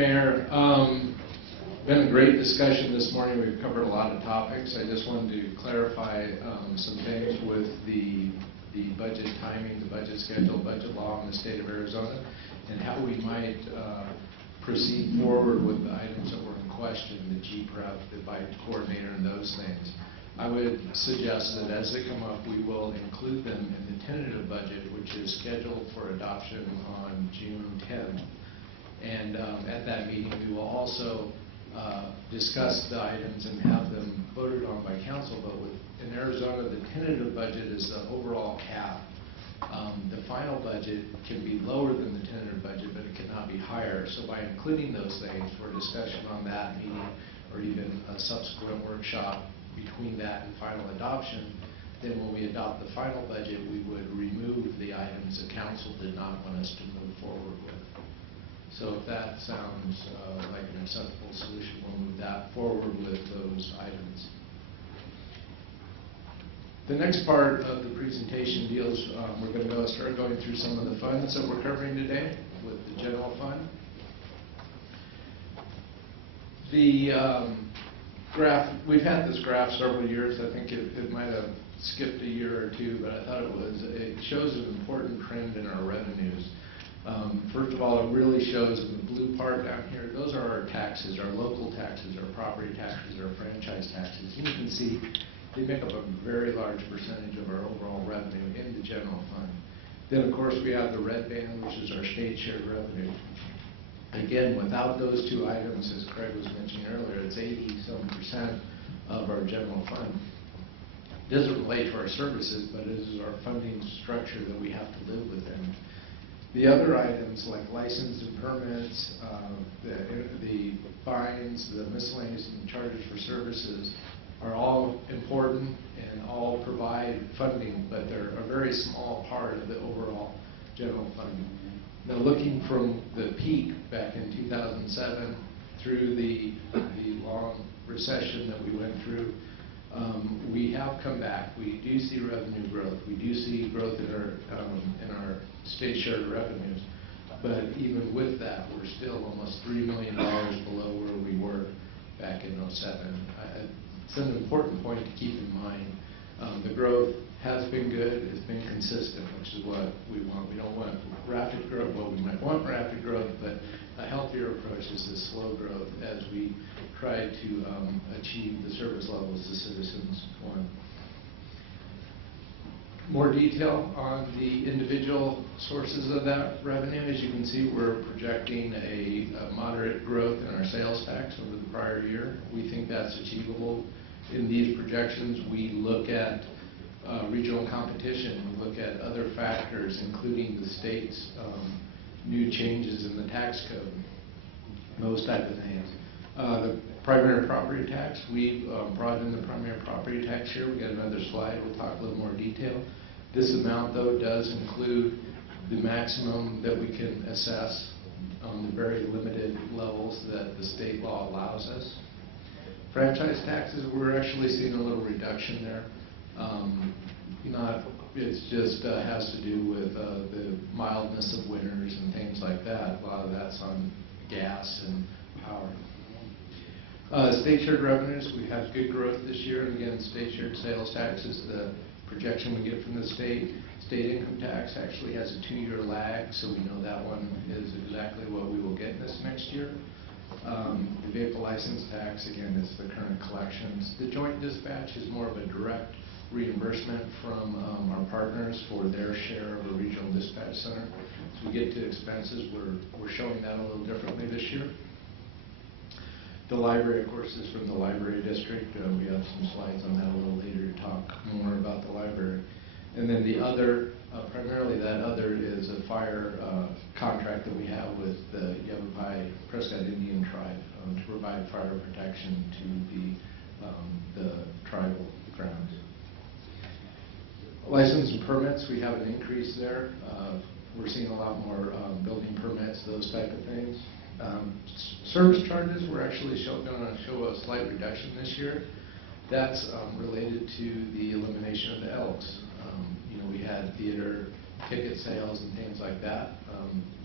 Mayor. Been a great discussion this morning. We've covered a lot of topics. I just wanted to clarify some things with the budget timing, the budget schedule, budget law in the state of Arizona, and how we might proceed forward with the items that were in question, the GPREP, the bike coordinator, and those things. I would suggest that as they come up, we will include them in the tentative budget, which is scheduled for adoption on June 10th. And at that meeting, we will also discuss the items and have them voted on by council. But in Arizona, the tentative budget is the overall cap. The final budget can be lower than the tentative budget, but it cannot be higher. So by including those things for discussion on that meeting, or even a subsequent workshop between that and final adoption, then when we adopt the final budget, we would remove the items that council did not want us to move forward with. So if that sounds like an acceptable solution, we'll move that forward with those items. The next part of the presentation deals, we're going to start going through some of the funds that we're covering today with the general fund. The graph, we've had this graph several years. I think it might have skipped a year or two, but I thought it shows an important trend in our revenues. First of all, it really shows in the blue part down here, those are our taxes, our local taxes, our property taxes, our franchise taxes. And you can see they make up a very large percentage of our overall revenue in the general fund. Then, of course, we have the red band, which is our state shared revenue. Again, without those two items, as Craig was mentioning earlier, it's 80-some% of our general fund. It doesn't relate to our services, but it is our funding structure that we have to live within. The other items like license and permits, the fines, the miscellaneous and charges for services are all important and all provide funding, but they're a very small part of the overall general fund. Now, looking from the peak back in 2007 through the long recession that we went through, we have come back. We do see revenue growth. We do see growth in our state shared revenues. But even with that, we're still almost $3 million below where we were back in 2007. It's an important point to keep in mind. The growth has been good. It's been consistent, which is what we want. We don't want rapid growth. Well, we might want rapid growth, but a healthier approach is this slow growth as we try to achieve the service levels the citizens want. More detail on the individual sources of that revenue. As you can see, we're projecting a moderate growth in our sales tax over the prior year. We think that's achievable. In these projections, we look at regional competition. We look at other factors, including the state's new changes in the tax code, those type of things. The primary property tax, we brought in the primary property tax here. We got another slide. We'll talk a little more detail. This amount, though, does include the maximum that we can assess on the very limited levels that the state law allows us. Franchise taxes, we're actually seeing a little reduction there. It just has to do with the mildness of winters and things like that. A lot of that's on gas and power. State shared revenues, we have good growth this year. And again, state shared sales taxes, the projection we get from the state. State income tax actually has a 2-year lag, so we know that one is exactly what we will get this next year. The vehicle license tax, again, is the current collections. The joint dispatch is more of a direct reimbursement from our partners for their share of a regional dispatch center. As we get to expenses, we're showing that a little differently this year. The library, of course, is from the library district. We have some slides on that a little later to talk more about the library. And then the other, primarily that other is a fire contract that we have with the Yavapai Prescott Indian tribe to provide fire protection to the tribal grounds. License and permits, we have an increase there. We're seeing a lot more building permits, those type of things. Service charges, we're actually going to show a slight reduction this year. That's related to the elimination of the Elks. We had theater ticket sales and things like that.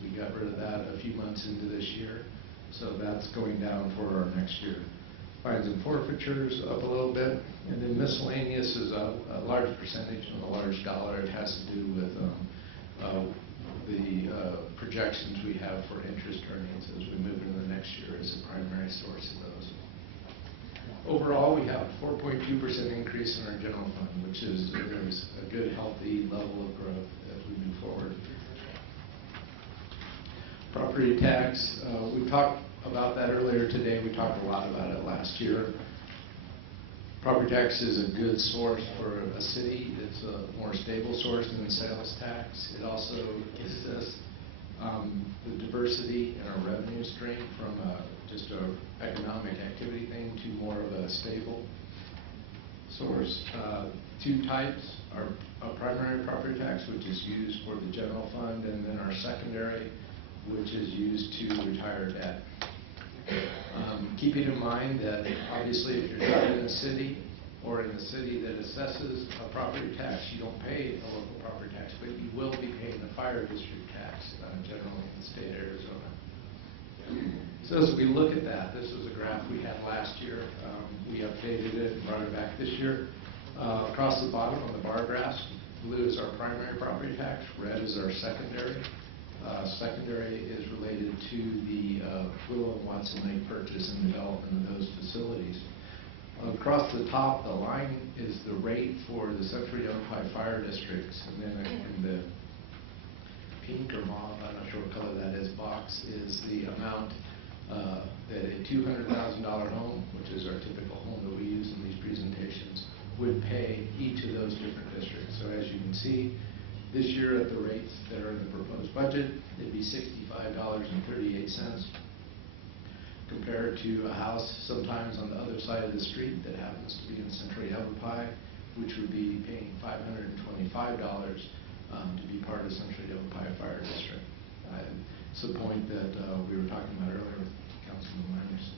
We got rid of that a few months into this year. So that's going down for our next year. Fines and forfeitures up a little bit, and then miscellaneous is a large percentage of a large dollar. It has to do with the projections we have for interest earnings as we move into the next year as a primary source of those. Overall, we have a 4.2% increase in our general fund, which is a good, healthy level of growth as we move forward. Property tax, we talked about that earlier today. We talked a lot about it last year. Property tax is a good source for a city. It's a more stable source than the sales tax. It also assists the diversity in our revenue stream from just an economic activity thing to more of a stable source. Two types are a primary property tax, which is used for the general fund, and then our secondary, which is used to retire debt. Keeping in mind that obviously if you're not in a city or in a city that assesses a property tax, you don't pay a local property tax, but you will be paying the fire district tax generally in the state of Arizona. So as we look at that, this is a graph we had last year. We updated it and brought it back this year. Across the bottom on the bar graphs, blue is our primary property tax, red is our secondary. Secondary is related to the Willow and Watson Lake purchase and development of those facilities. Across the top, the line is the rate for the centrally occupied fire districts, and then in the pink or mauve, I'm not sure what color that is, box is the amount that a $200,000 home, which is our typical home that we use in these presentations, would pay each of those different districts. So as you can see, this year at the rates that are in the proposed budget, it'd be $65.38 compared to a house sometimes on the other side of the street that happens to be in central Yavapai, which would be paying $525 to be part of Central Yavapai Fire District. It's the point that we were talking about earlier with Councilman Myers.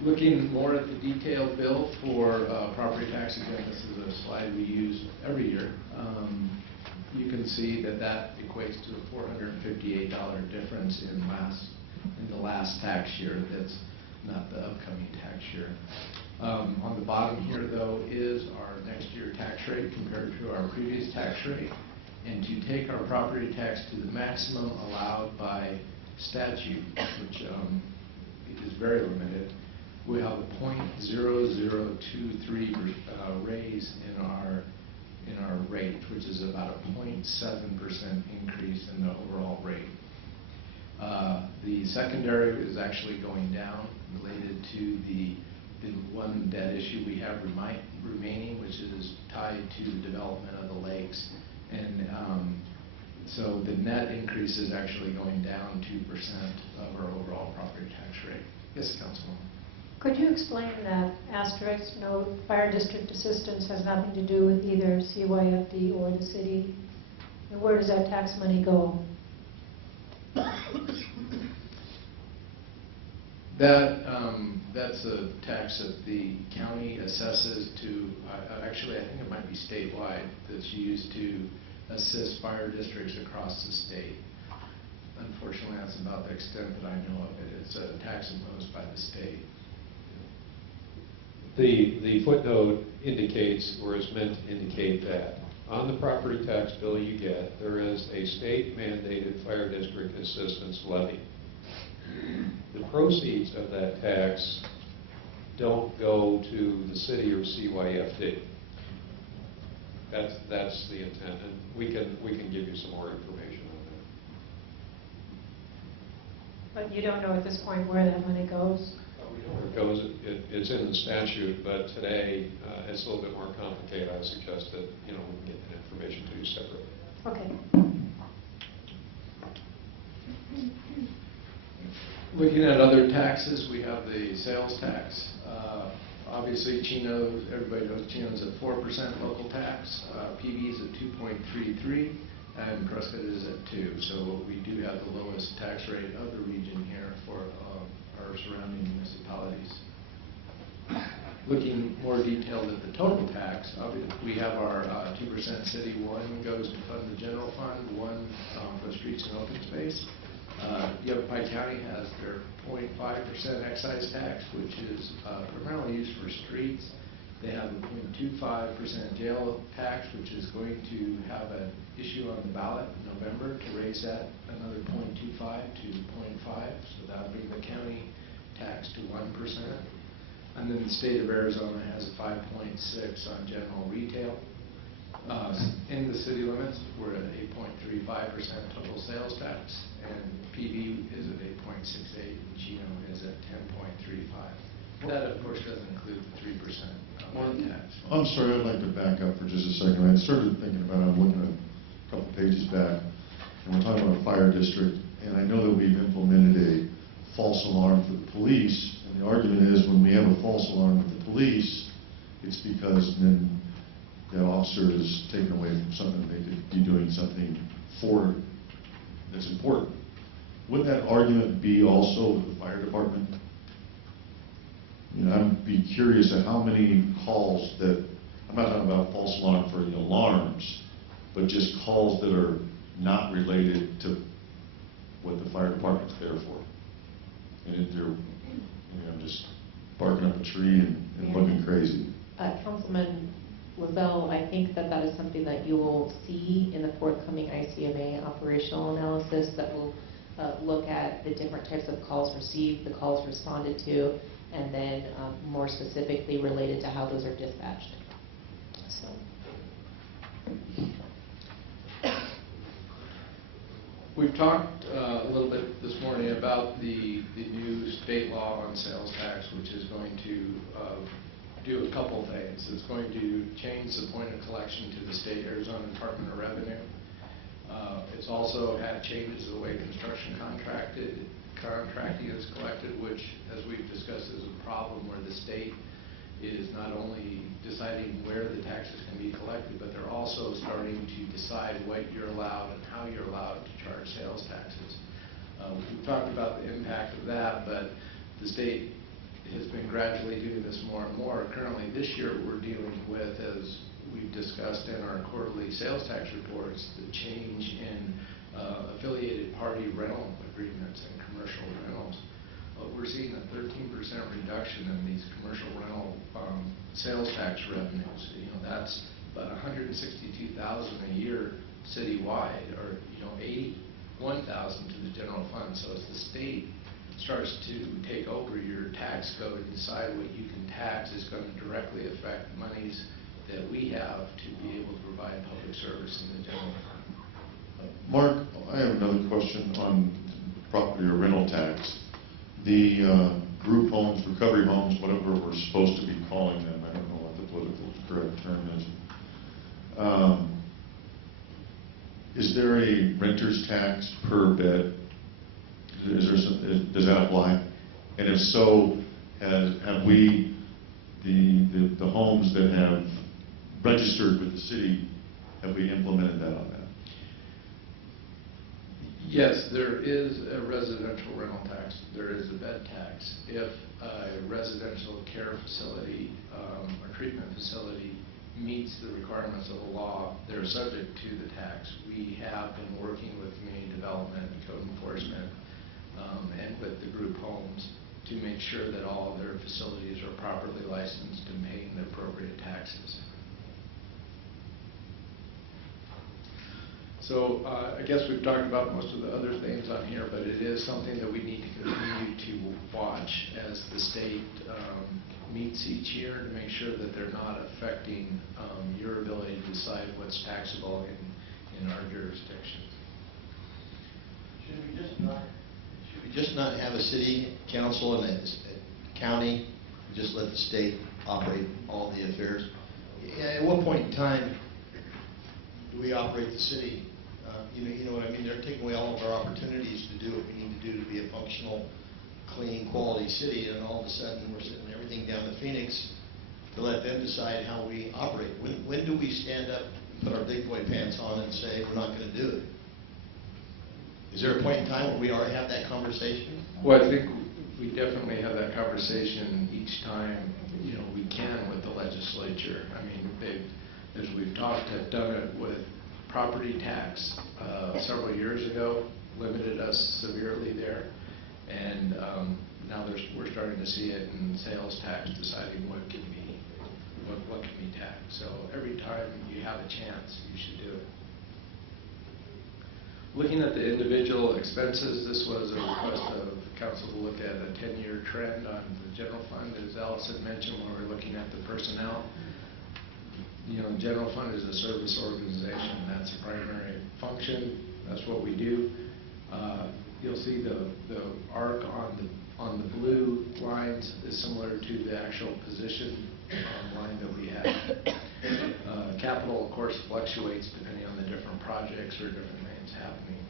Looking more at the detailed bill for property tax, again, this is a slide we use every year. You can see that that equates to a $458 difference in the last tax year. That's not the upcoming tax year. On the bottom here, though, is our next year tax rate compared to our previous tax rate. And to take our property tax to the maximum allowed by statute, which is very limited, we have a 0.0023 raise in our rate, which is about a 0.7% increase in the overall rate. The secondary is actually going down related to the one debt issue we have remaining, which is tied to the development of the lakes. And so the net increase is actually going down 2% of our overall property tax rate. Yes, Councilwoman. Could you explain that asterisk note, fire district assistance has nothing to do with either CYFD or the city? And where does that tax money go? That's a tax that the county assesses to, actually I think it might be statewide, that's used to assist fire districts across the state. Unfortunately, that's about the extent that I know of it. It's a tax imposed by the state. The footnote indicates, or is meant to indicate, that on the property tax bill you get, there is a state-mandated fire district assistance levy. The proceeds of that tax don't go to the city or CYFD. That's the intent, and we can give you some more information on that. But you don't know at this point where that money goes? Where it goes, it's in the statute, but today it's a little bit more complicated. I suggest that we can get that information to you separately. Okay. Looking at other taxes, we have the sales tax. Obviously, Chino, everybody knows Chino's at 4% local tax. PB is at 2.33, and Prescott is at 2. So we do have the lowest tax rate of the region here for our surrounding municipalities. Looking more detailed at the total tax, we have our 2% city. One goes to fund the general fund, one for streets and open space. Yavapai County has their 0.5% excise tax, which is primarily used for streets. They have a 0.25% jail tax, which is going to have an issue on the ballot in November to raise that another 0.25 to 0.5. So that'll bring the county tax to 1%. And then the state of Arizona has a 5.6 on general retail. In the city limits, we're at 8.35% total sales tax, and PV is at 8.68, and Chino is at 10.35. That, of course, doesn't include the 3% tax. I'm sorry, I'd like to back up for just a second. I started thinking about it, I'm looking at a couple pages back, and we're talking about a fire district, and I know that we've implemented a false alarm for the police, and the argument is when we have a false alarm with the police, it's because then that officer is taken away from something they could be doing something for that's important. Would that argument be also with the fire department? You know, I'd be curious at how many calls that, I'm not talking about false alarm for the alarms, but just calls that are not related to what the fire department's there for. And if they're, you know, just barking up a tree and looking crazy. Councilman Lavelle, I think that that is something that you will see in the forthcoming ICMA operational analysis that will look at the different types of calls received, the calls responded to, and then more specifically related to how those are dispatched. So. We've talked a little bit this morning about the new state law on sales tax, which is going to do a couple things. It's going to change the point of collection to the state Arizona Department of Revenue. It's also had changes to the way construction contracting is collected, which, as we've discussed, is a problem where the state is not only deciding where the taxes can be collected, but they're also starting to decide what you're allowed and how you're allowed to charge sales taxes. We've talked about the impact of that, but the state has been gradually doing this more and more. Currently this year we're dealing with, as we've discussed in our quarterly sales tax reports, the change in affiliated party rental agreements and commercial rentals. We're seeing a 13% reduction in these commercial rental sales tax revenues. You know, that's about $162,000 a year citywide, or 81,000 to the general fund. So as the state starts to take over your tax code and decide what you can tax, is going to directly affect monies that we have to be able to provide public service in the general fund. Mark, I have another question on property or rental tax. The group homes, recovery homes, whatever we're supposed to be calling them, I don't know what the political correct term is there a renter's tax per bed? Does that apply? And if so, have we, the homes that have registered with the city, have we implemented that on that? Yes, there is a residential rental tax. There is a bed tax. If a residential care facility or treatment facility meets the requirements of the law, they're subject to the tax. We have been working with community development and code enforcement and with the group homes to make sure that all of their facilities are properly licensed and paying the appropriate taxes. So I guess we've talked about most of the other things on here, but it is something that we need to continue to watch as the state meets each year to make sure that they're not affecting your ability to decide what's taxable in our jurisdiction. Should we just not have a city council and a county, just let the state operate all the affairs? At what point in time do we operate the city? You know what I mean? They're taking away all of our opportunities to do what we need to do to be a functional, clean, quality city, and all of a sudden we're sitting everything down to Phoenix to let them decide how we operate. When do we stand up, put our big boy pants on, and say we're not going to do it? Is there a point in time where we already have that conversation? Well, I think we definitely have that conversation each time we can with the legislature. I mean, they've, as we've talked, have done it with property tax several years ago. limited us severely there. And now we're starting to see it in sales tax, deciding what can be taxed. So every time you have a chance, you should do it. Looking at the individual expenses, this was a request of council to look at a 10-year trend on the general fund. As Allison mentioned, when we're looking at the personnel, you know, general fund is a service organization. That's a primary function. That's what we do. You'll see the arc on the blue lines is similar to the actual position line that we have. Capital, of course, fluctuates depending on the different projects or different things happening.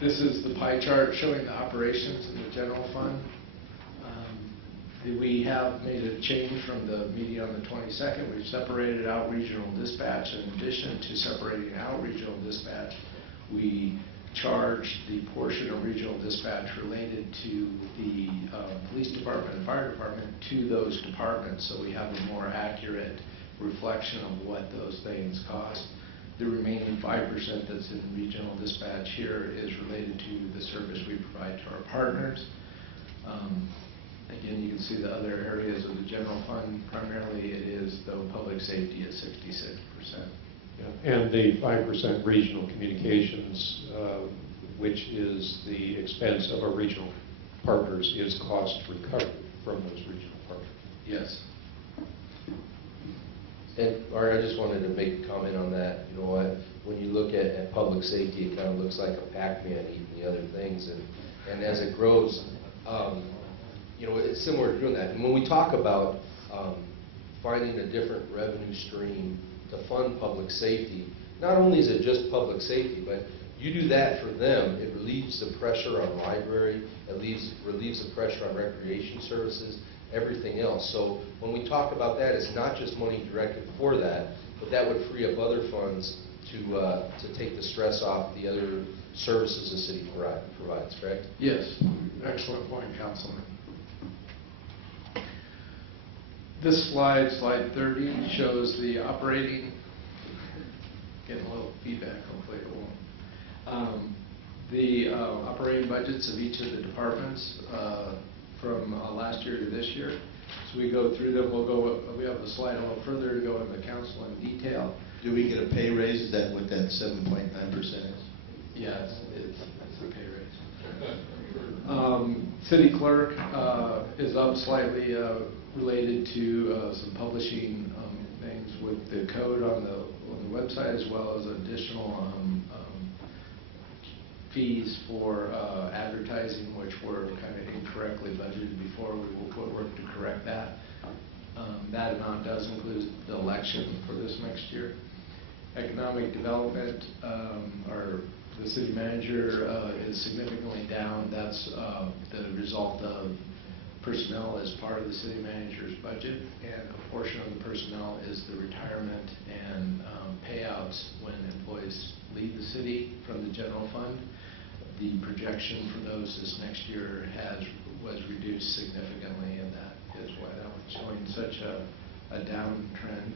This is the pie chart showing the operations in the general fund. We have made a change from the meeting on the 22nd. We've separated out regional dispatch. In addition to separating out regional dispatch, we charge the portion of regional dispatch related to the police department and fire department to those departments, so we have a more accurate reflection of what those things cost. The remaining 5% that's in regional dispatch here is related to the service we provide to our partners. Again, you can see the other areas of the general fund. Primarily, it is, though, public safety at 66%. Yeah. And the 5% regional communications, which is the expense of our regional partners, is cost recovered from those regional partners. Yes. And Art, I just wanted to make a comment on that. You know what? When you look at public safety, it kind of looks like a Pac-Man eating the other things, and as it grows, you know, it's similar to doing that. And when we talk about finding a different revenue stream to fund public safety, not only is it just public safety, but you do that for them, it relieves the pressure on library, it relieves the pressure on recreation services, everything else. So when we talk about that, it's not just money directed for that, but that would free up other funds to take the stress off the other services the city provides, correct? Yes. Excellent point, Councilman. This slide, slide 30, shows the operating, getting a little feedback, hopefully it won't. The operating budgets of each of the departments from last year to this year. So we go through them. We have a slide a little further to go into council in detail. Do we get a pay raise? Is that what that 7.9% is? Yeah, it's a pay raise. City clerk is up slightly related to some publishing things with the code on the website, as well as additional fees for advertising, which were kind of incorrectly budgeted before. We will put work to correct that. That amount does include the election for this next year. Economic development, the city manager is significantly down. That's the result of personnel as part of the city manager's budget, and a portion of the personnel is the retirement and payouts when employees leave the city from the general fund. The projection for those this next year was reduced significantly, and that is why that was showing such a downtrend.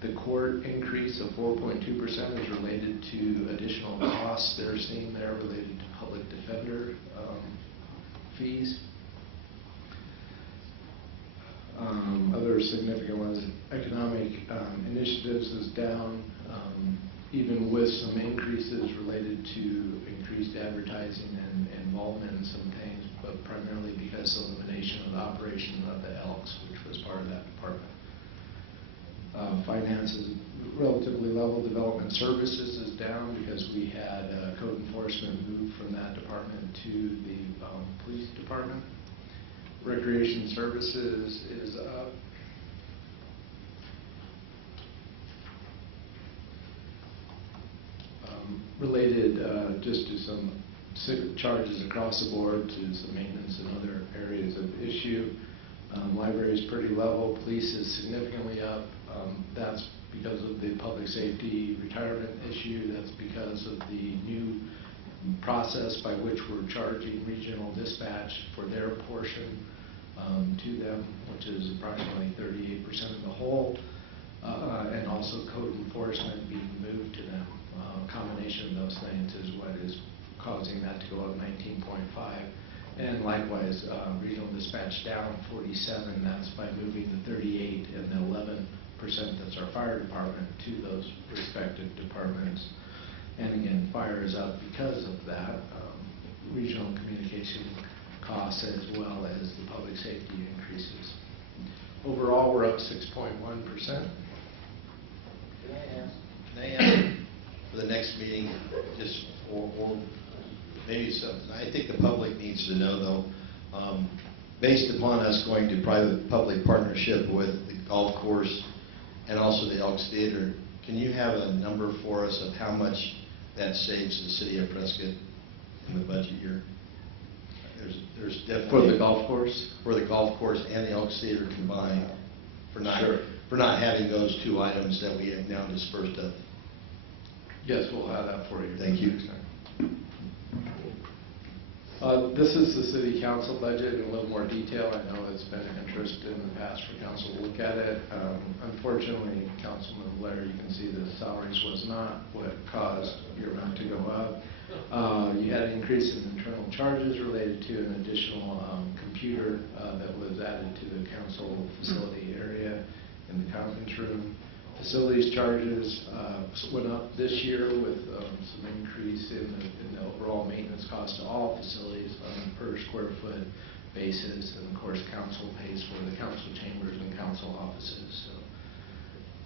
The court increase of 4.2% is related to additional costs they're seeing there related to public defender fees. Other significant ones, economic initiatives is down, even with some increases related to increased advertising and involvement in some things, but primarily because of elimination of the operation of the Elks, which was part of that department. Finance is relatively level. Development services is down because we had code enforcement moved from that department to the police department. Recreation services is up. Related just to some charges across the board to some maintenance and other areas of issue. Library is pretty level. Police is significantly up. That's because of the public safety retirement issue. That's because of the new process by which we're charging regional dispatch for their portion to them, which is approximately 38% of the whole. and also code enforcement being moved to them. A combination of those things is what is causing that to go up 19.5. And likewise, regional dispatch down 47, that's by moving the 38 and the 11% that's our fire department to those respective departments. And again, fire is up because of that, regional communication costs as well as the public safety increases. Overall, we're up 6.1%. Can I ask for the next meeting, just, or maybe something, I think the public needs to know though, based upon us going to private-public partnership with the golf course and also the Elks Theater, can you have a number for us of how much that saves the city of Prescott in the budget year? There's definitely... For the golf course? For the golf course and the Elks Theater combined, for not, Sure. for not having those two items that we have now dispersed of. Yes, we'll have that for you. Thank you. This is the city council budget in a little more detail. I know it's been an interest in the past for council to look at it. Unfortunately, Councilman Blair, you can see the salaries was not what caused your amount to go up. You had an increase in internal charges related to an additional computer that was added to the council facility area in the conference room. Facilities charges went up this year with some increase in the overall maintenance cost to all facilities on a per square foot basis. And of course, council pays for the council chambers and council offices.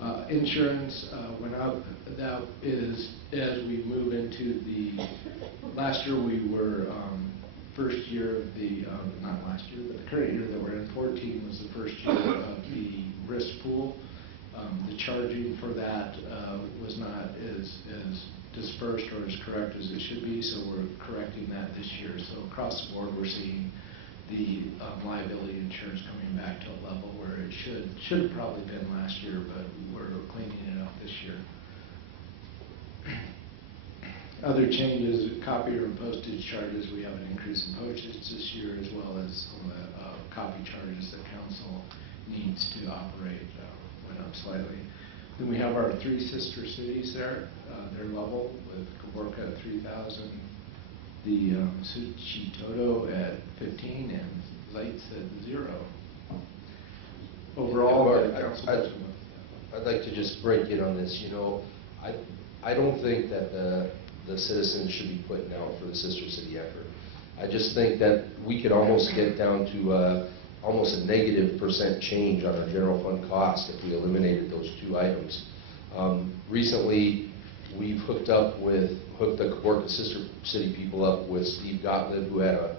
So insurance went up. That is, as we move into the, last year we were, first year of the, not last year, but the current year that we're in, 14 was the first year of the risk pool. The charging for that was not as dispersed or as correct as it should be, so we're correcting that this year. So across the board, we're seeing the liability insurance coming back to a level where it should have probably been last year, but we're cleaning it up this year. Other changes, copier and postage charges, we have an increase in postage this year, as well as some of the copy charges that council needs to operate went up slightly. Then we have our three sister cities there. They're level with Caborca at 3,000, the Suchitoto at 15, and Zeitz at 0. Overall, Mark, the council budget I'd like to just break in on this. You know, I don't think that the citizens should be putting out for the sister city effort. I just think that we could almost get down to almost a negative % change on our general fund cost if we eliminated those two items. Recently, we've hooked the Caborca sister city people up with Steve Gottlieb, who had a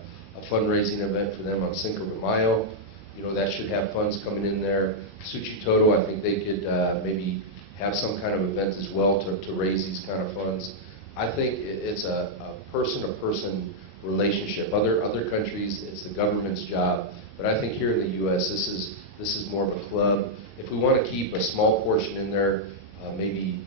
fundraising event for them on Cinco de Mayo. You know, that should have funds coming in there. Suchitoto, I think they could maybe have some kind of event as well to raise these kind of funds. I think it's a person-to-person relationship. Other countries, it's the government's job. But I think here in the U.S., this is more of a club. If we want to keep a small portion in there, maybe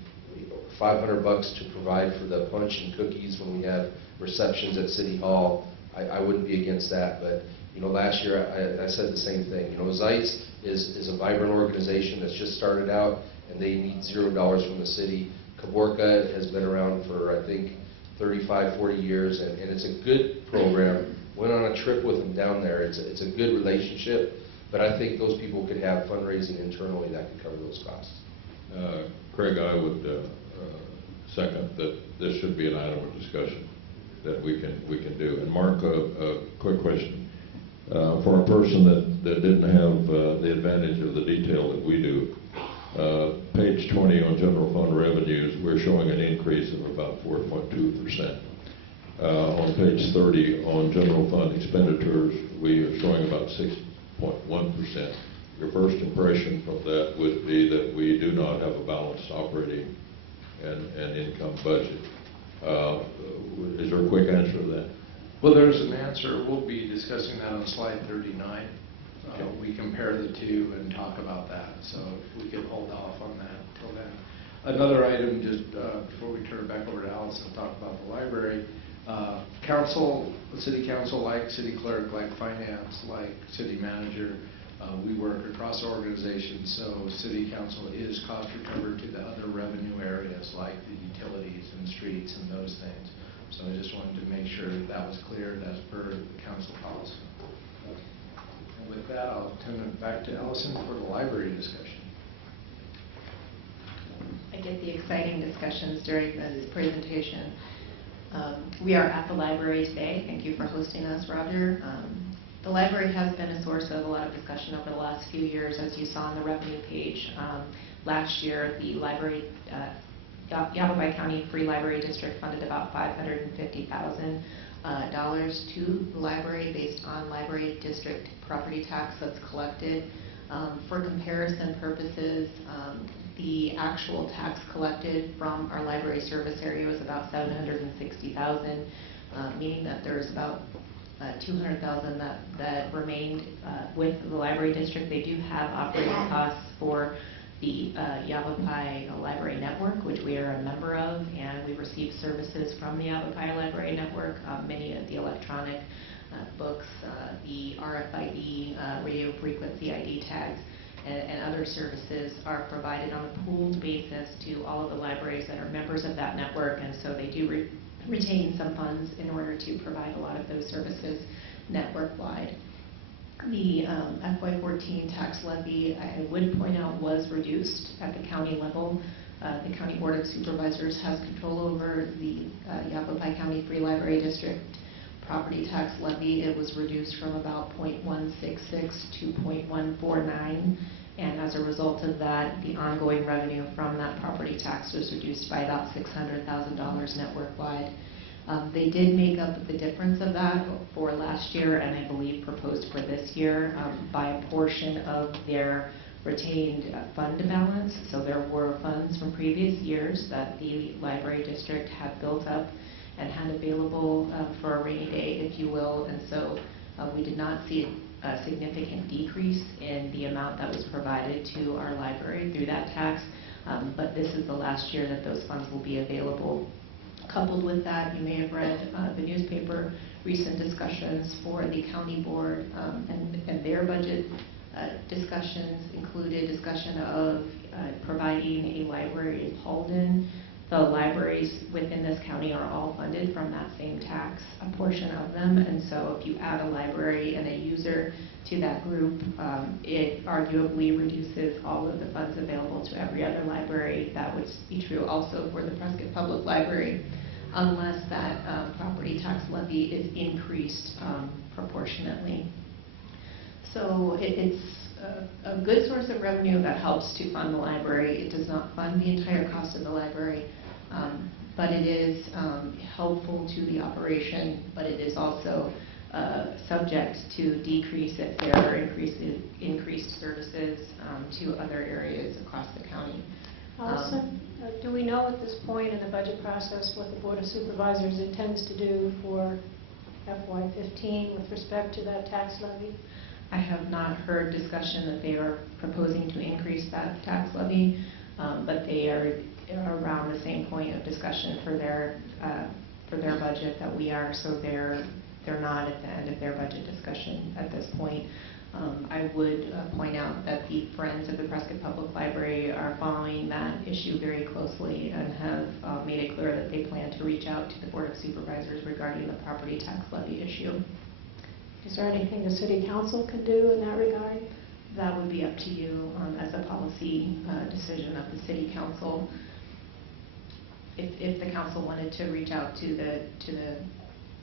$500 to provide for the punch and cookies when we have receptions at City Hall, I wouldn't be against that. But you know, last year I said the same thing. You know, Zeitz is a vibrant organization that's just started out, and they need $0 from the city. Caborca has been around for, I think, 35, 40 years, and it's a good program. Went on a trip with them down there. It's a good relationship, but I think those people could have fundraising internally that could cover those costs. Craig, I would second that this should be an item of discussion that we can do. And Mark, a quick question. For a person that didn't have the advantage of the detail that we do, page 20 on general fund revenues, we're showing an increase of about 4.2%. On page 30 on general fund expenditures, we are showing about 6.1%. Your first impression from that would be that we do not have a balanced operating and income budget. Is there a quick answer to that? Well, there's an answer. We'll be discussing that on slide 39. We compare the two and talk about that. So if we could hold off on that until then. Another item, just before we turn it back over to Alice and talk about the library. Council, the city council, like city clerk, like finance, like city manager, We work across organizations, so city council is cost recovered to the other revenue areas like the utilities and streets and those things. So I just wanted to make sure that that was clear as per the council policy. And with that, I'll turn it back to Ellison for the library discussion. I get the exciting discussions during this presentation. We are at the library today. Thank you for hosting us, Roger. The library has been a source of a lot of discussion over the last few years, as you saw on the revenue page. Last year, the library, Yavapai County Free Library District funded about $550,000 to the library based on library district property tax that's collected. For comparison purposes, the actual tax collected from our library service area was about $760,000, meaning that there's about $200,000 that remained with the library district. They do have operating costs for the Yavapai Library Network, which we are a member of, and we receive services from the Yavapai Library Network. Many of the electronic books, the RFID, radio frequency ID tags, and other services are provided on a pooled basis to all of the libraries that are members of that network, and so they do retain some funds in order to provide a lot of those services network-wide. The FY14 tax levy, I would point out, was reduced at the county level. The County Board of Supervisors has control over the Yavapai County Free Library District property tax levy. It was reduced from about 0.166 to 0.149, and as a result of that, the ongoing revenue from that property tax was reduced by about $600,000 network-wide. They did make up the difference of that for last year, and I believe proposed for this year, by a portion of their retained fund balance. So there were funds from previous years that the library district had built up and had available for a rainy day, if you will, and so we did not see a significant decrease in the amount that was provided to our library through that tax, but this is the last year that those funds will be available. Coupled with that, you may have read the newspaper, recent discussions for the county board and their budget discussions included discussion of providing a library in Halden. The libraries within this county are all funded from that same tax, a portion of them, and so if you add a library and a user to that group, it arguably reduces all of the funds available to every other library. That would be true also for the Prescott Public Library, unless that property tax levy is increased proportionately. So it's a good source of revenue that helps to fund the library. It does not fund the entire cost of the library, but it is helpful to the operation, but it is also subject to decrease if there are increased services to other areas across the county. Allison, do we know at this point in the budget process what the Board of Supervisors intends to do for FY15 with respect to that tax levy? I have not heard discussion that they are proposing to increase that tax levy, but they are around the same point of discussion for their budget that we are, so they're not at the end of their budget discussion at this point. I would point out that the Friends of the Prescott Public Library are following that issue very closely and have made it clear that they plan to reach out to the Board of Supervisors regarding the property tax levy issue. Is there anything the City Council can do in that regard? That would be up to you as a policy decision of the City Council. If the council wanted to reach out to the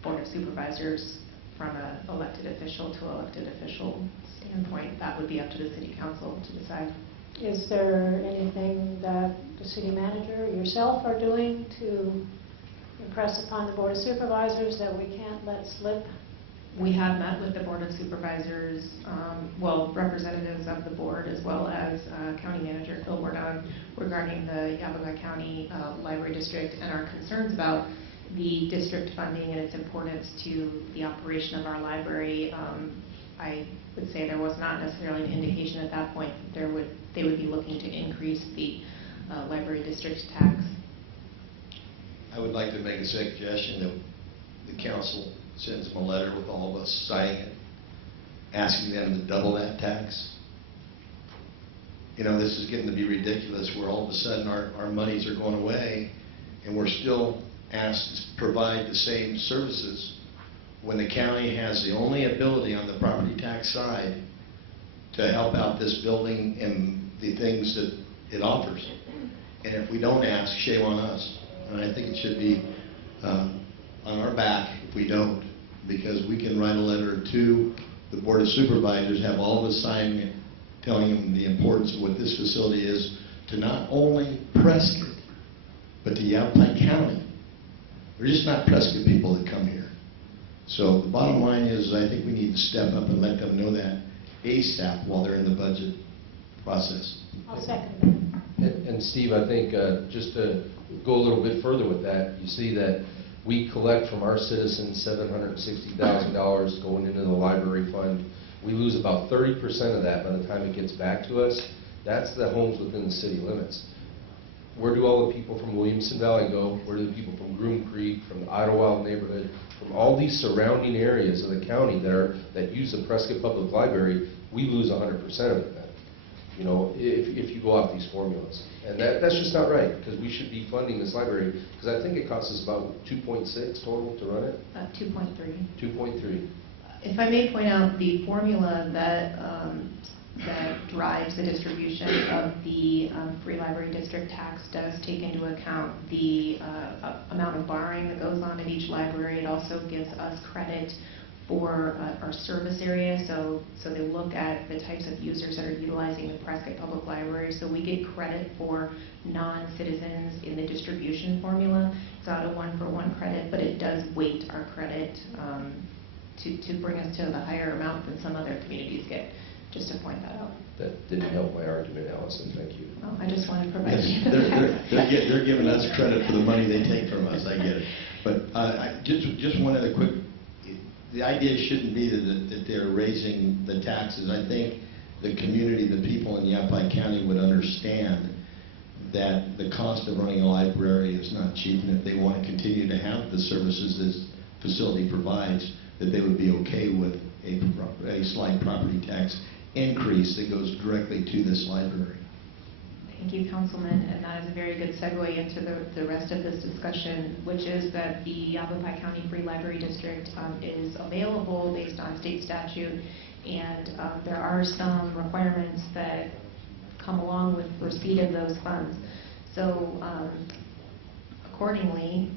Board of Supervisors from an elected official to elected official standpoint, that would be up to the City Council to decide. Is there anything that the City Manager or yourself are doing to impress upon the Board of Supervisors that we can't let slip? We have met with the Board of Supervisors, representatives of the board, as well as County Manager Phil Bordon regarding the Yavapai County Library District and our concerns about the district funding and its importance to the operation of our library. I would say there was not necessarily an indication at that point that they would be looking to increase the library district tax. I would like to make a suggestion that the council sends them a letter with all of us signing it, asking them to double that tax? You know, this is getting to be ridiculous, where all of a sudden our monies are going away, and we're still asked to provide the same services when the county has the only ability on the property tax side to help out this building and the things that it offers. And if we don't ask, shame on us. And I think it should be on our back if we don't, because we can write a letter to the Board of Supervisors, have all of us sign it, telling them the importance of what this facility is to not only Prescott, but to Yavapai County. They're just not Prescott people that come here. So the bottom line is, I think we need to step up and let them know that ASAP while they're in the budget process. I'll second that. And Steve, I think just to go a little bit further with that, you see that we collect from our citizens $760,000 going into the library fund. We lose about 30% of that by the time it gets back to us. That's the homes within the city limits. Where do all the people from Williamson Valley go? Where do the people from Groom Creek, from the Idlewild neighborhood, from all these surrounding areas of the county that use the Prescott Public Library? We lose 100% of it then, you know, if you go off these formulas. And that's just not right, because we should be funding this library, because I think it costs us about 2.6 total to run it? 2.3. 2.3. If I may point out, the formula that drives the distribution of the free library district tax does take into account the amount of borrowing that goes on at each library. It also gives us credit for our service area, so they look at the types of users that are utilizing the Prescott Public Library, so we get credit for non-citizens in the distribution formula. It's not a one-for-one credit, but it does weight our credit to bring us to the higher amount than some other communities get, just to point that out. That didn't help my argument, Allison, thank you. Oh, I just want to provide Yes, you. they're giving us credit for the money they take from us, I get it. But just one other quick, the idea shouldn't be that they're raising the taxes. I think the community, the people in Yavapai County would understand that the cost of running a library is not cheap, and if they want to continue to have the services this facility provides, that they would be okay with a slight property tax increase that goes directly to this library. Thank you, Councilman, and that is a very good segue into the rest of this discussion, which is that the Yavapai County Free Library District is available based on state statute, and there are some requirements that come along with receipt of those funds. So accordingly,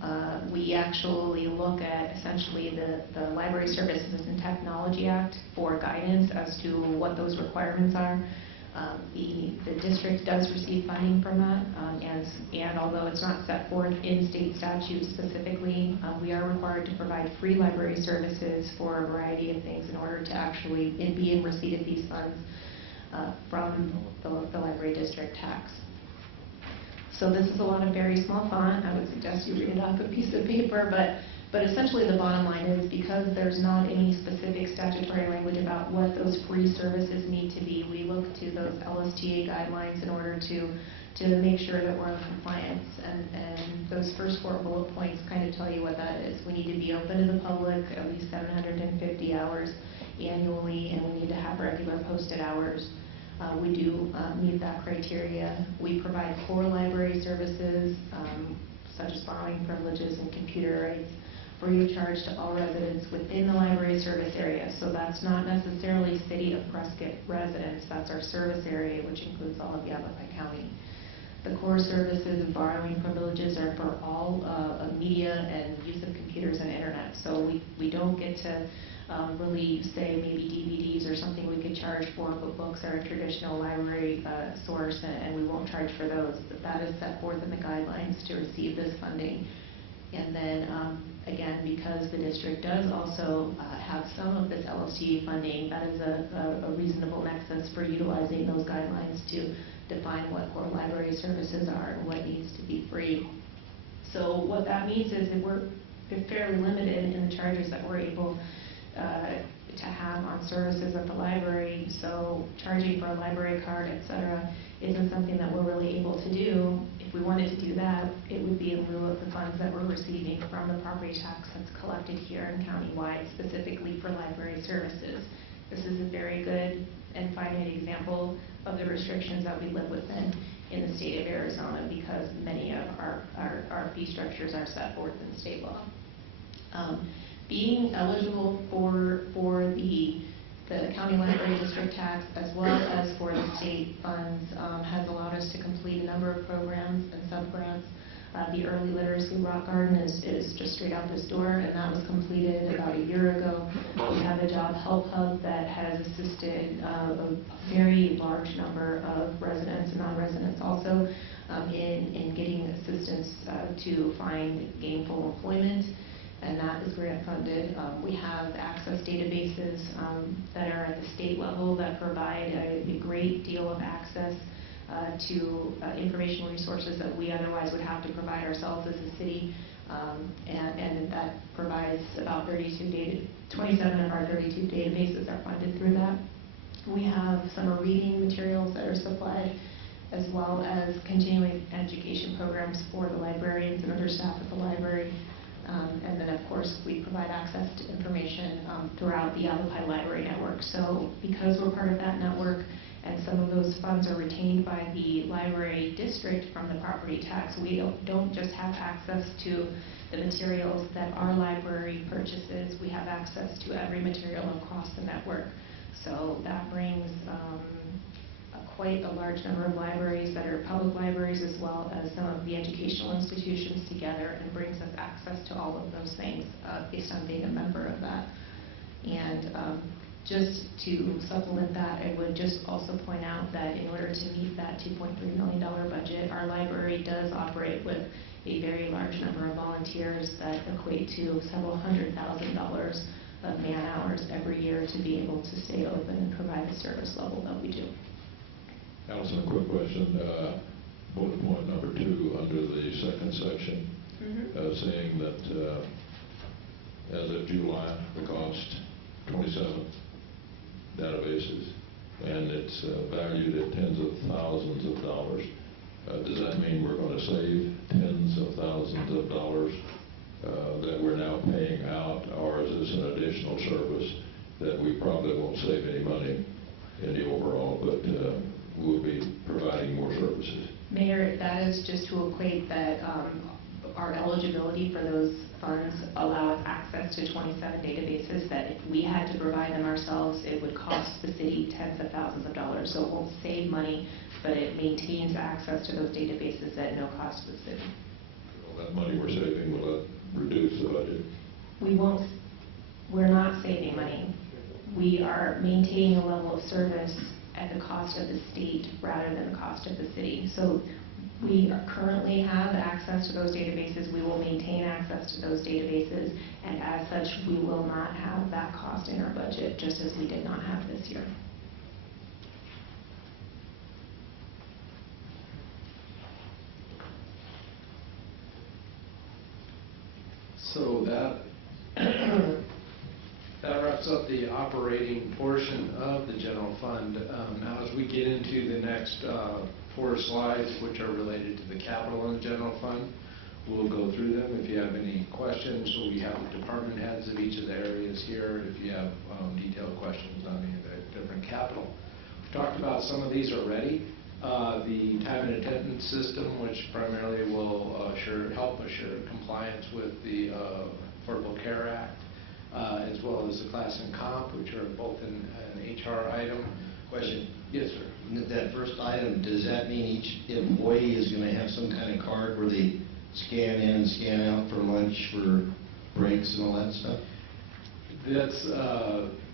we actually look at essentially the Library Services and Technology Act for guidance as to what those requirements are. The district does receive funding from that, and although it's not set forth in state statute specifically, we are required to provide free library services for a variety of things in order to actually be in receipt of these funds from the library district tax. So this is a lot of very small font. I would suggest you read it off a piece of paper, but essentially the bottom line is, because there's not any specific statutory language about what those free services need to be, we look to those LSTA guidelines in order to make sure that we're in compliance. And those first 4 bullet points kind of tell you what that is. We need to be open to the public at least 750 hours annually, and we need to have regular posted hours. We do meet that criteria. We provide core library services, such as borrowing privileges and computer rights, free of charge to all residents within the library service area. So that's not necessarily City of Prescott residents, that's our service area, which includes all of Yavapai County. The core services and borrowing privileges are for all media and use of computers and internet. So we don't get to really say maybe DVDs or something we could charge for, but books are a traditional library source, and we won't charge for those. But that is set forth in the guidelines to receive this funding. And then again, because the district does also have some of this LSTA funding, that is a reasonable nexus for utilizing those guidelines to define what core library services are and what needs to be free. So what that means is that we're fairly limited in the charges that we're able to have on services at the library. So charging for a library card, etc., isn't something that we're really able to do. If we wanted to do that, it would be in lieu of the funds that we're receiving from the property tax that's collected here and countywide, specifically for library services. This is a very good and finite example of the restrictions that we live within in the state of Arizona, because many of our fee structures are set forth in state law. Being eligible for the county library district tax as well as for the state funds has allowed us to complete a number of programs and sub-grants. The early literacy rock garden is just straight out this door, and that was completed about a year ago. We have a job help hub that has assisted a very large number of residents and non-residents also in getting assistance to find gainful employment, and that is grant funded. We have access databases that are at the state level that provide a great deal of access to informational resources that we otherwise would have to provide ourselves as a city, and that provides about 27 of our 32 databases are funded through that. We have summer reading materials that are supplied, as well as continuing education programs for the librarians and other staff at the library. And then, of course, we provide access to information throughout the Yavapai Library Network. So because we're part of that network, and some of those funds are retained by the library district from the property tax, we don't just have access to the materials that our library purchases, we have access to every material across the network. So that brings quite a large number of libraries that are public libraries, as well as some of the educational institutions together, and brings us access to all of those things based on being a member of that. And just to supplement that, I would just also point out that in order to meet that $2.3 million budget, our library does operate with a very large number of volunteers that equate to several $100,000 of man hours every year to be able to stay open and provide the service level that we do. Allison, a quick question. Bullet point number 2 under the second section, saying that as of July, the cost 27 databases, and it's valued at tens of thousands of dollars. Does that mean we're going to save tens of thousands of dollars that we're now paying out, or is this an additional service that we probably won't save any money in the overall, but we'll be providing more services? Mayor, that is just to equate that our eligibility for those funds allow us access to 27 databases that if we had to provide them ourselves, it would cost the city tens of thousands of dollars. So it won't save money, but it maintains access to those databases at no cost to the city. All that money we're saving, will that reduce the budget? We're not saving money. We are maintaining a level of service at the cost of the state rather than the cost of the city. So we currently have access to those databases. We will maintain access to those databases, and as such, we will not have that cost in our budget, just as we did not have this year. So that wraps up the operating portion of the general fund. Now, as we get into the next 4 slides, which are related to the capital in the general fund, we'll go through them. If you have any questions, we have the department heads of each of the areas here. If you have detailed questions on any of the different capital. We've talked about some of these already. The time and attendance system, which primarily will help assure compliance with the Affordable Care Act, as well as the class and comp, which are both an HR item. Question. Yes, sir. That first item, does that mean each employee is going to have some kind of card where they scan in and scan out for lunch, for breaks and all that stuff?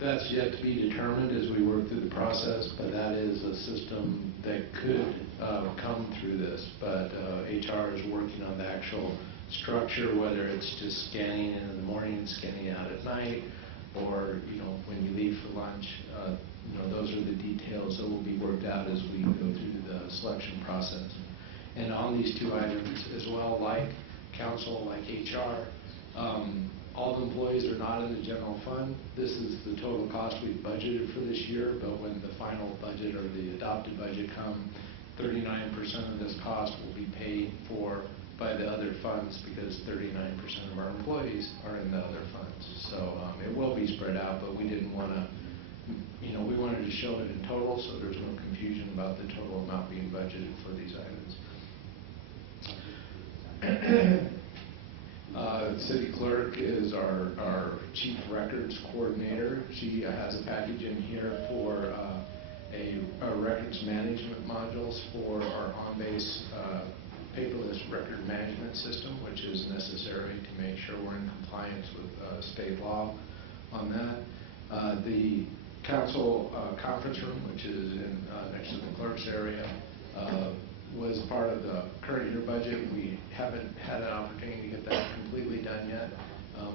That's yet to be determined as we work through the process, but that is a system that could come through this. But HR is working on the actual structure, whether it's just scanning in the morning and scanning out at night, or when you leave for lunch. Those are the details that will be worked out as we go through the selection process. And on these 2 items as well, like council, like HR, all the employees are not in the general fund. This is the total cost we've budgeted for this year, but when the final budget or the adopted budget come, 39% of this cost will be paid for by the other funds, because 39% of our employees are in the other funds. So it will be spread out, but we didn't want to you know, we wanted to show it in total, so there's no confusion about the total amount being budgeted for these items. City clerk is our chief records coordinator. She has a package in here for a records management modules for our on-base paperless record management system, which is necessary to make sure we're in compliance with state law on that. The council conference room, which is in next to the clerk's area, was part of the current year budget. We haven't had an opportunity to get that completely done yet.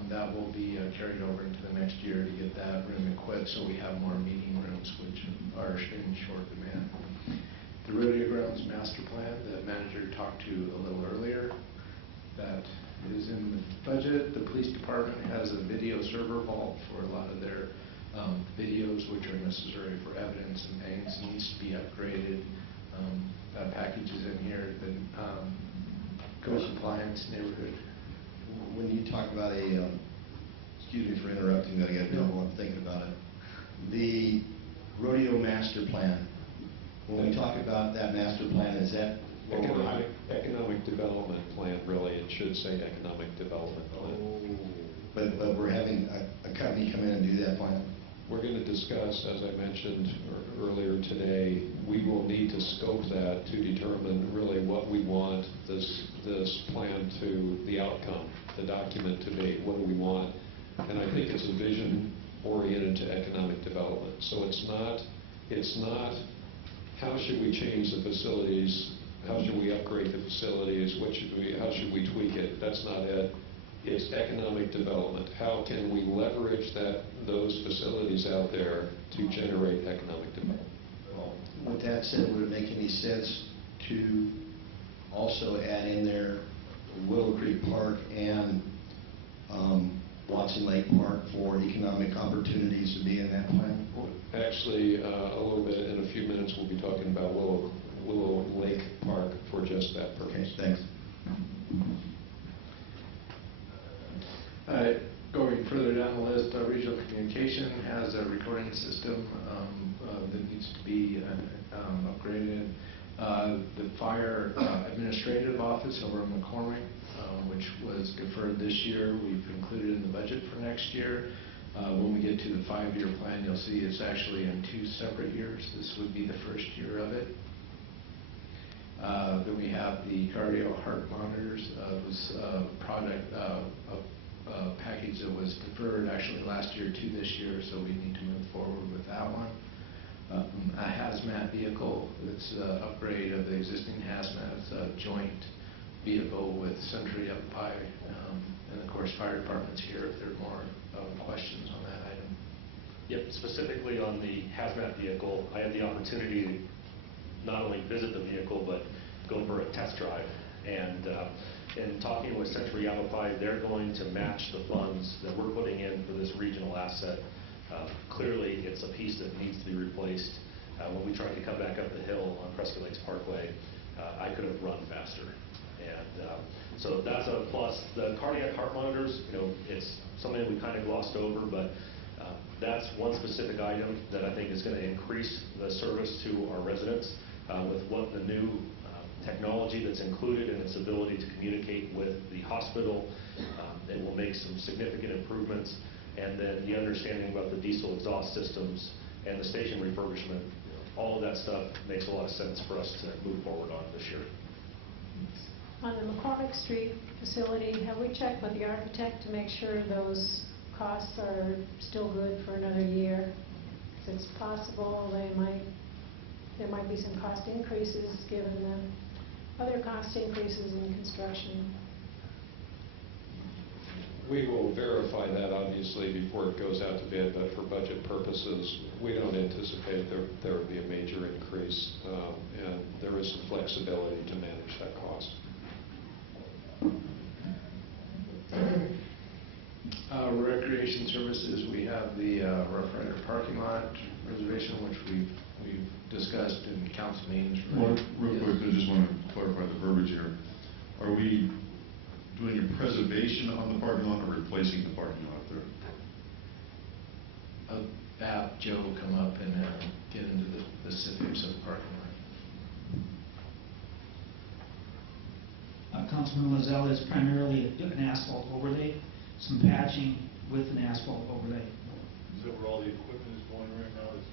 That will be carried over into the next year to get that room equipped so we have more meeting rooms, which are in short demand. The rodeo grounds master plan that manager talked to a little earlier, that is in the budget. The police department has a video server vault for a lot of their videos, which are necessary for evidence and things, needs to be upgraded. That package is in here. The code compliance neighborhood. When you talk about excuse me for interrupting, but I got to know what I'm thinking about it. The rodeo master plan, when we talk about that master plan, is that what we're... Economic development plan, really, it should say economic development plan. But we're having a company come in and do that plan? We're going to discuss, as I mentioned earlier today, we will need to scope that to determine really what we want this plan to, the outcome, the document to be. What do we want? And I think it's a vision oriented to economic development. So it's not how should we change the facilities, how should we upgrade the facilities, how should we tweak it? That's not it. It's economic development. How can we leverage those facilities out there to generate economic development? Well, with that said, would it make any sense to also add in there Willow Creek Park and Watson Lake Park for economic opportunities to be in that plan? Actually, a little bit in a few minutes, we'll be talking about Willow Lake Park for just that purpose. Okay, thanks. Going further down the list, regional communication has a recording system that needs to be upgraded. The fire administrative office over in McCormick, which was deferred this year, we've included in the budget for next year. When we get to the 5-year plan, you'll see it's actually in 2 separate years. This would be the first year of it. Then we have the cardio heart monitors. It was a product, a package that was deferred actually last year to this year, so we need to move forward with that one. A hazmat vehicle, it's an upgrade of the existing hazmat. It's a joint vehicle with Century up high, and of course fire department's here if there are more questions on that item. Yep, specifically on the hazmat vehicle, I had the opportunity to not only visit the vehicle but go for a test drive. And in talking with Century Yavapai, they're going to match the funds that we're putting in for this regional asset. Clearly, it's a piece that needs to be replaced. When we tried to come back up the hill on Prescott Lakes Parkway, I could have run faster. And so that's a plus. The cardiac heart monitors, it's something that we kind of glossed over, but that's one specific item that I think is going to increase the service to our residents with what the new technology that's included in its ability to communicate with the hospital. It will make some significant improvements. And then the understanding about the diesel exhaust systems and the station refurbishment, all of that stuff makes a lot of sense for us to move forward on this year. On the McCormick Street facility, have we checked with the architect to make sure those costs are still good for another year? If it's possible, there might be some cost increases given the other cost increases in construction. We will verify that obviously before it goes out to bid, but for budget purposes, we don't anticipate there will be a major increase, and there is some flexibility to manage that cost. Recreation services, we have the Rough Rider parking lot reservation, which we've discussed in council meetings. Well, real quick, I just want to clarify the verbiage here. Are we doing a preservation on the parking lot or replacing the parking lot there? have Joe come up and get into the specifics of the parking lot. Councilman Lozelle, is primarily an asphalt overlay, some patching with an asphalt overlay. Is that where all the equipment is going right now, is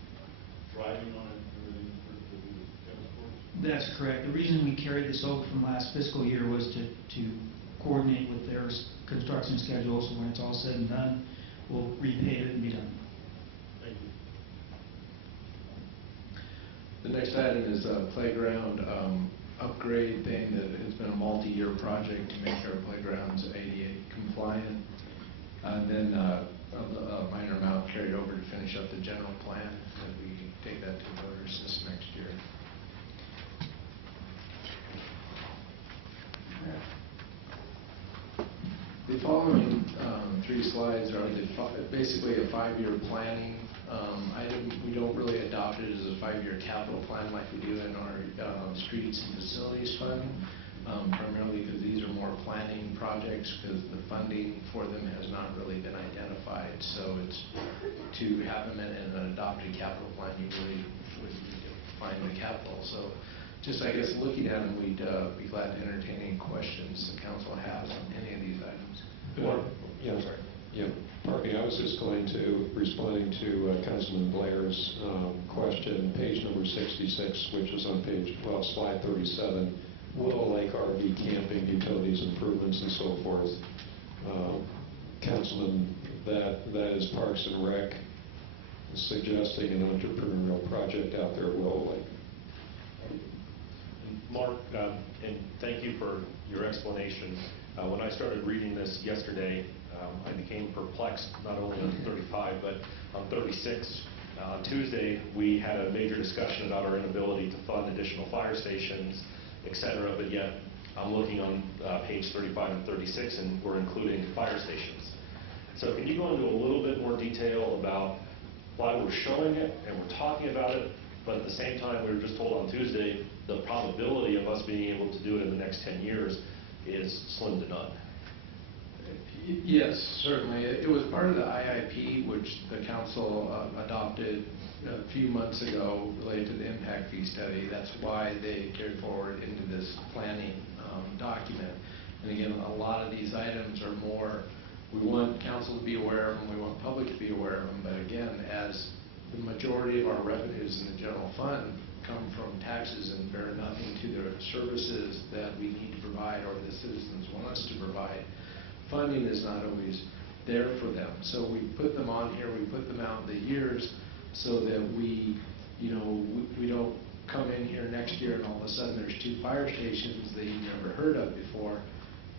driving on it, everything for the tennis courts? That's correct. The reason we carried this over from last fiscal year was to coordinate with their construction schedule, so when it's all said and done, we'll repave it and be done. Thank you. The next item is a playground upgrade thing that has been a multi-year project to make our playgrounds ADA compliant. And then a minor amount carried over to finish up the general plan, and we can take that to voters this next year. The following three slides are basically a 5-year planning item. We don't really adopt it as a 5-year capital plan like we do in our streets and facilities fund, primarily because these are more planning projects because the funding for them has not really been identified. So it's to have them in an adopted capital plan, you really would need to find the capital. So just, I guess, looking at them, we'd be glad to entertain any questions the council has on any of these items. Yeah, sorry. Yeah, pardon me, I was just going to, responding to Councilman Blair's question, page number 66, which is on slide 37, Willow Lake RV camping, utilities improvements, and so forth. Councilman, that is Parks and Rec suggesting an entrepreneurial project out there at Willow Lake. Mark, and thank you for your explanation. When I started reading this yesterday, I became perplexed, not only on 35, but on 36. On Tuesday, we had a major discussion about our inability to fund additional fire stations, et cetera, but yet I'm looking on page 35 and 36, and we're including fire stations. So can you go into a little bit more detail about why we're showing it and we're talking about it, but at the same time, we were just told on Tuesday, the probability of us being able to do it in the next 10 years is slim to none. Yes, certainly. It was part of the IIP, which the council adopted a few months ago related to the impact fee study. That's why they carried forward into this planning document. And again, a lot of these items are more, we want council to be aware of them, we want public to be aware of them, but again, as the majority of our revenues in the general fund come from taxes and bear nothing to the services that we need to provide or the citizens want us to provide, funding is not always there for them. So we put them on here, we put them out in the years so that we don't come in here next year and all of a sudden there's 2 fire stations that you've never heard of before.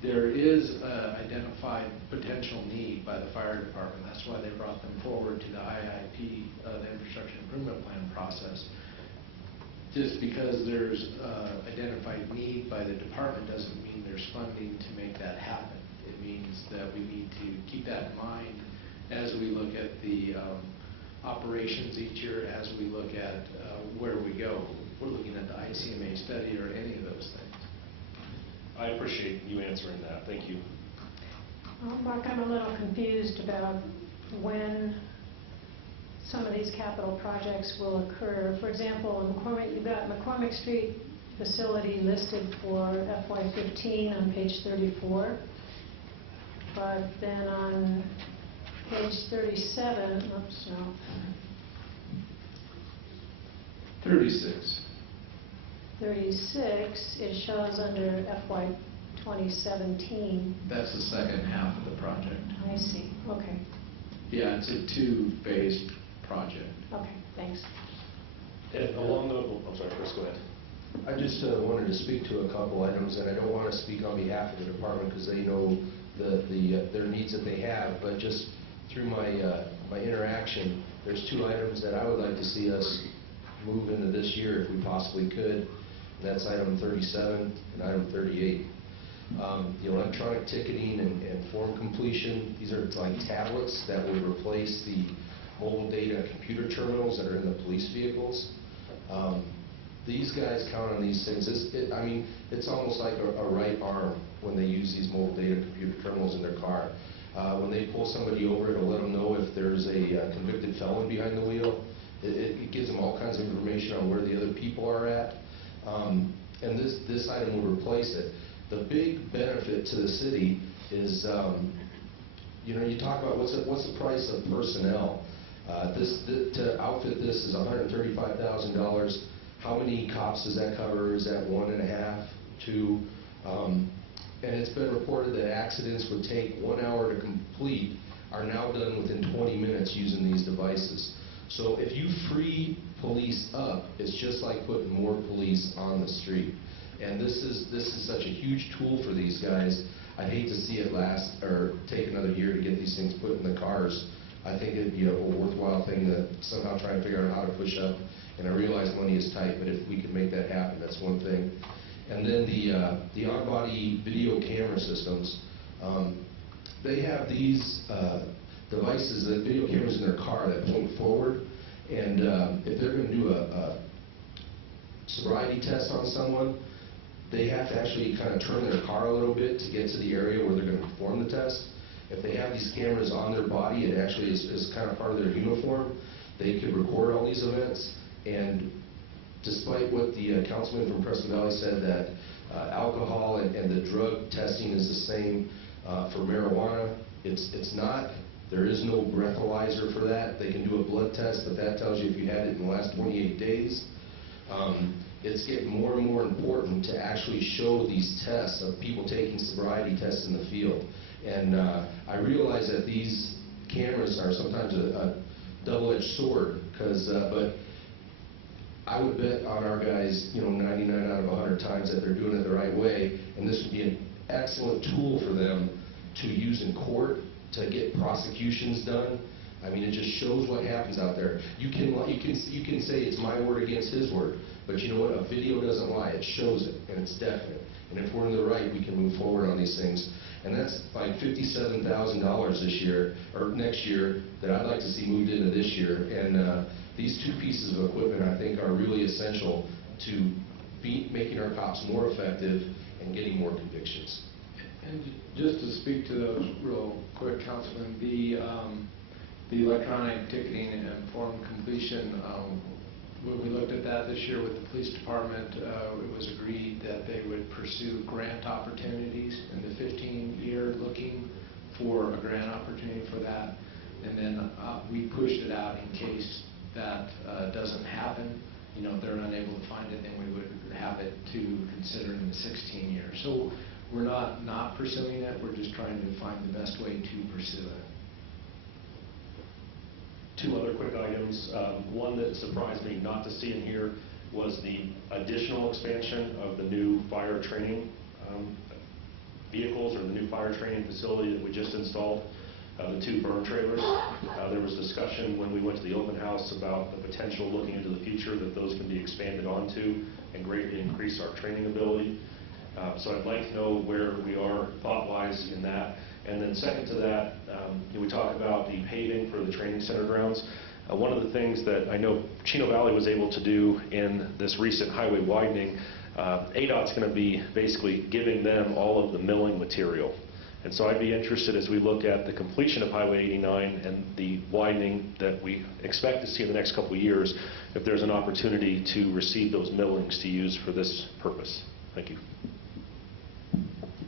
There is identified potential need by the fire department. That's why they brought them forward to the IIP, the Infrastructure Improvement Plan process. Just because there's identified need by the department doesn't mean there's funding to make that happen. It means that we need to keep that in mind as we look at the operations each year, as we look at where we go. We're looking at the ICMA study or any of those things. I appreciate you answering that. Thank you. Mark, I'm a little confused about when some of these capital projects will occur. For example, in McCormick, you've got McCormick Street facility listed for FY15 on page 34. But then on page 37, oops, no. 36. 36, it shows under FY 2017. That's the second half of the project. I see, okay. Yeah, it's a 2-phase project. Okay, thanks. And along the, I'm sorry, Chris, go ahead. I just wanted to speak to a couple items, and I don't want to speak on behalf of the department because they know their needs that they have, but just through my interaction, there's 2 items that I would like to see us move into this year if we possibly could. And that's item 37 and item 38. The electronic ticketing and form completion, these are like tablets that would replace the mobile data computer terminals that are in the police vehicles. These guys count on these things. It's almost like a right arm when they use these mobile data computer terminals in their car. When they pull somebody over, it'll let them know if there's a convicted felon behind the wheel. It gives them all kinds of information on where the other people are at. And this item will replace it. The big benefit to the city is, you talk about what's the price of personnel. To outfit this is $135,000. How many cops does that cover? Is that 1.5, 2? And it's been reported that accidents would take 1 hour to complete are now done within 20 minutes using these devices. So if you free police up, it's just like putting more police on the street. And this is such a huge tool for these guys. I'd hate to see it last or take another year to get these things put in the cars. I think it'd be a worthwhile thing to somehow try and figure out how to push up. And I realize money is tight, but if we could make that happen, that's one thing. And then the on-body video camera systems, they have these devices, the video cameras in their car that point forward. And if they're going to do a sobriety test on someone, they have to actually kind of turn their car a little bit to get to the area where they're going to perform the test. If they have these cameras on their body, it actually is kind of part of their uniform. They could record all these events. And despite what the councilman from Prescott Valley said, that alcohol and the drug testing is the same for marijuana, it's not. There is no breathalyzer for that. They can do a blood test, but that tells you if you had it in the last 28 days. It's getting more and more important to actually show these tests of people taking sobriety tests in the field. And I realize that these cameras are sometimes a double-edged sword, but I would bet on our guys, 99 out of 100 times that they're doing it the right way, and this would be an excellent tool for them to use in court to get prosecutions done. I mean, it just shows what happens out there. You can say it's my word against his word, but you know what? A video doesn't lie. It shows it, and it's definite. And if we're in the right, we can move forward on these things. And that's like $57,000 this year, or next year, that I'd like to see moved into this year. And these two pieces of equipment, I think, are really essential to making our cops more effective and getting more convictions. And just to speak to those real quick, Councilman, the electronic ticketing and form completion, when we looked at that this year with the police department, it was agreed that they would pursue grant opportunities in the 15-year, looking for a grant opportunity for that. And then we pushed it out in case that doesn't happen. They're unable to find it, then we would have it to consider in the 16 years. So we're not pursuing it, we're just trying to find the best way to pursue it. Two other quick items. One that surprised me not to see in here was the additional expansion of the new fire training vehicles, or the new fire training facility that we just installed, the 2 burn trailers. There was discussion when we went to the open house about the potential looking into the future that those can be expanded onto and greatly increase our training ability. So I'd like to know where we are thought-wise in that. And then second to that, we talk about the paving for the training center grounds. One of the things that I know Chino Valley was able to do in this recent highway widening, ADOT's going to be basically giving them all of the milling material. And so I'd be interested, as we look at the completion of Highway 89 and the widening that we expect to see in the next couple of years, if there's an opportunity to receive those millings to use for this purpose. Thank you.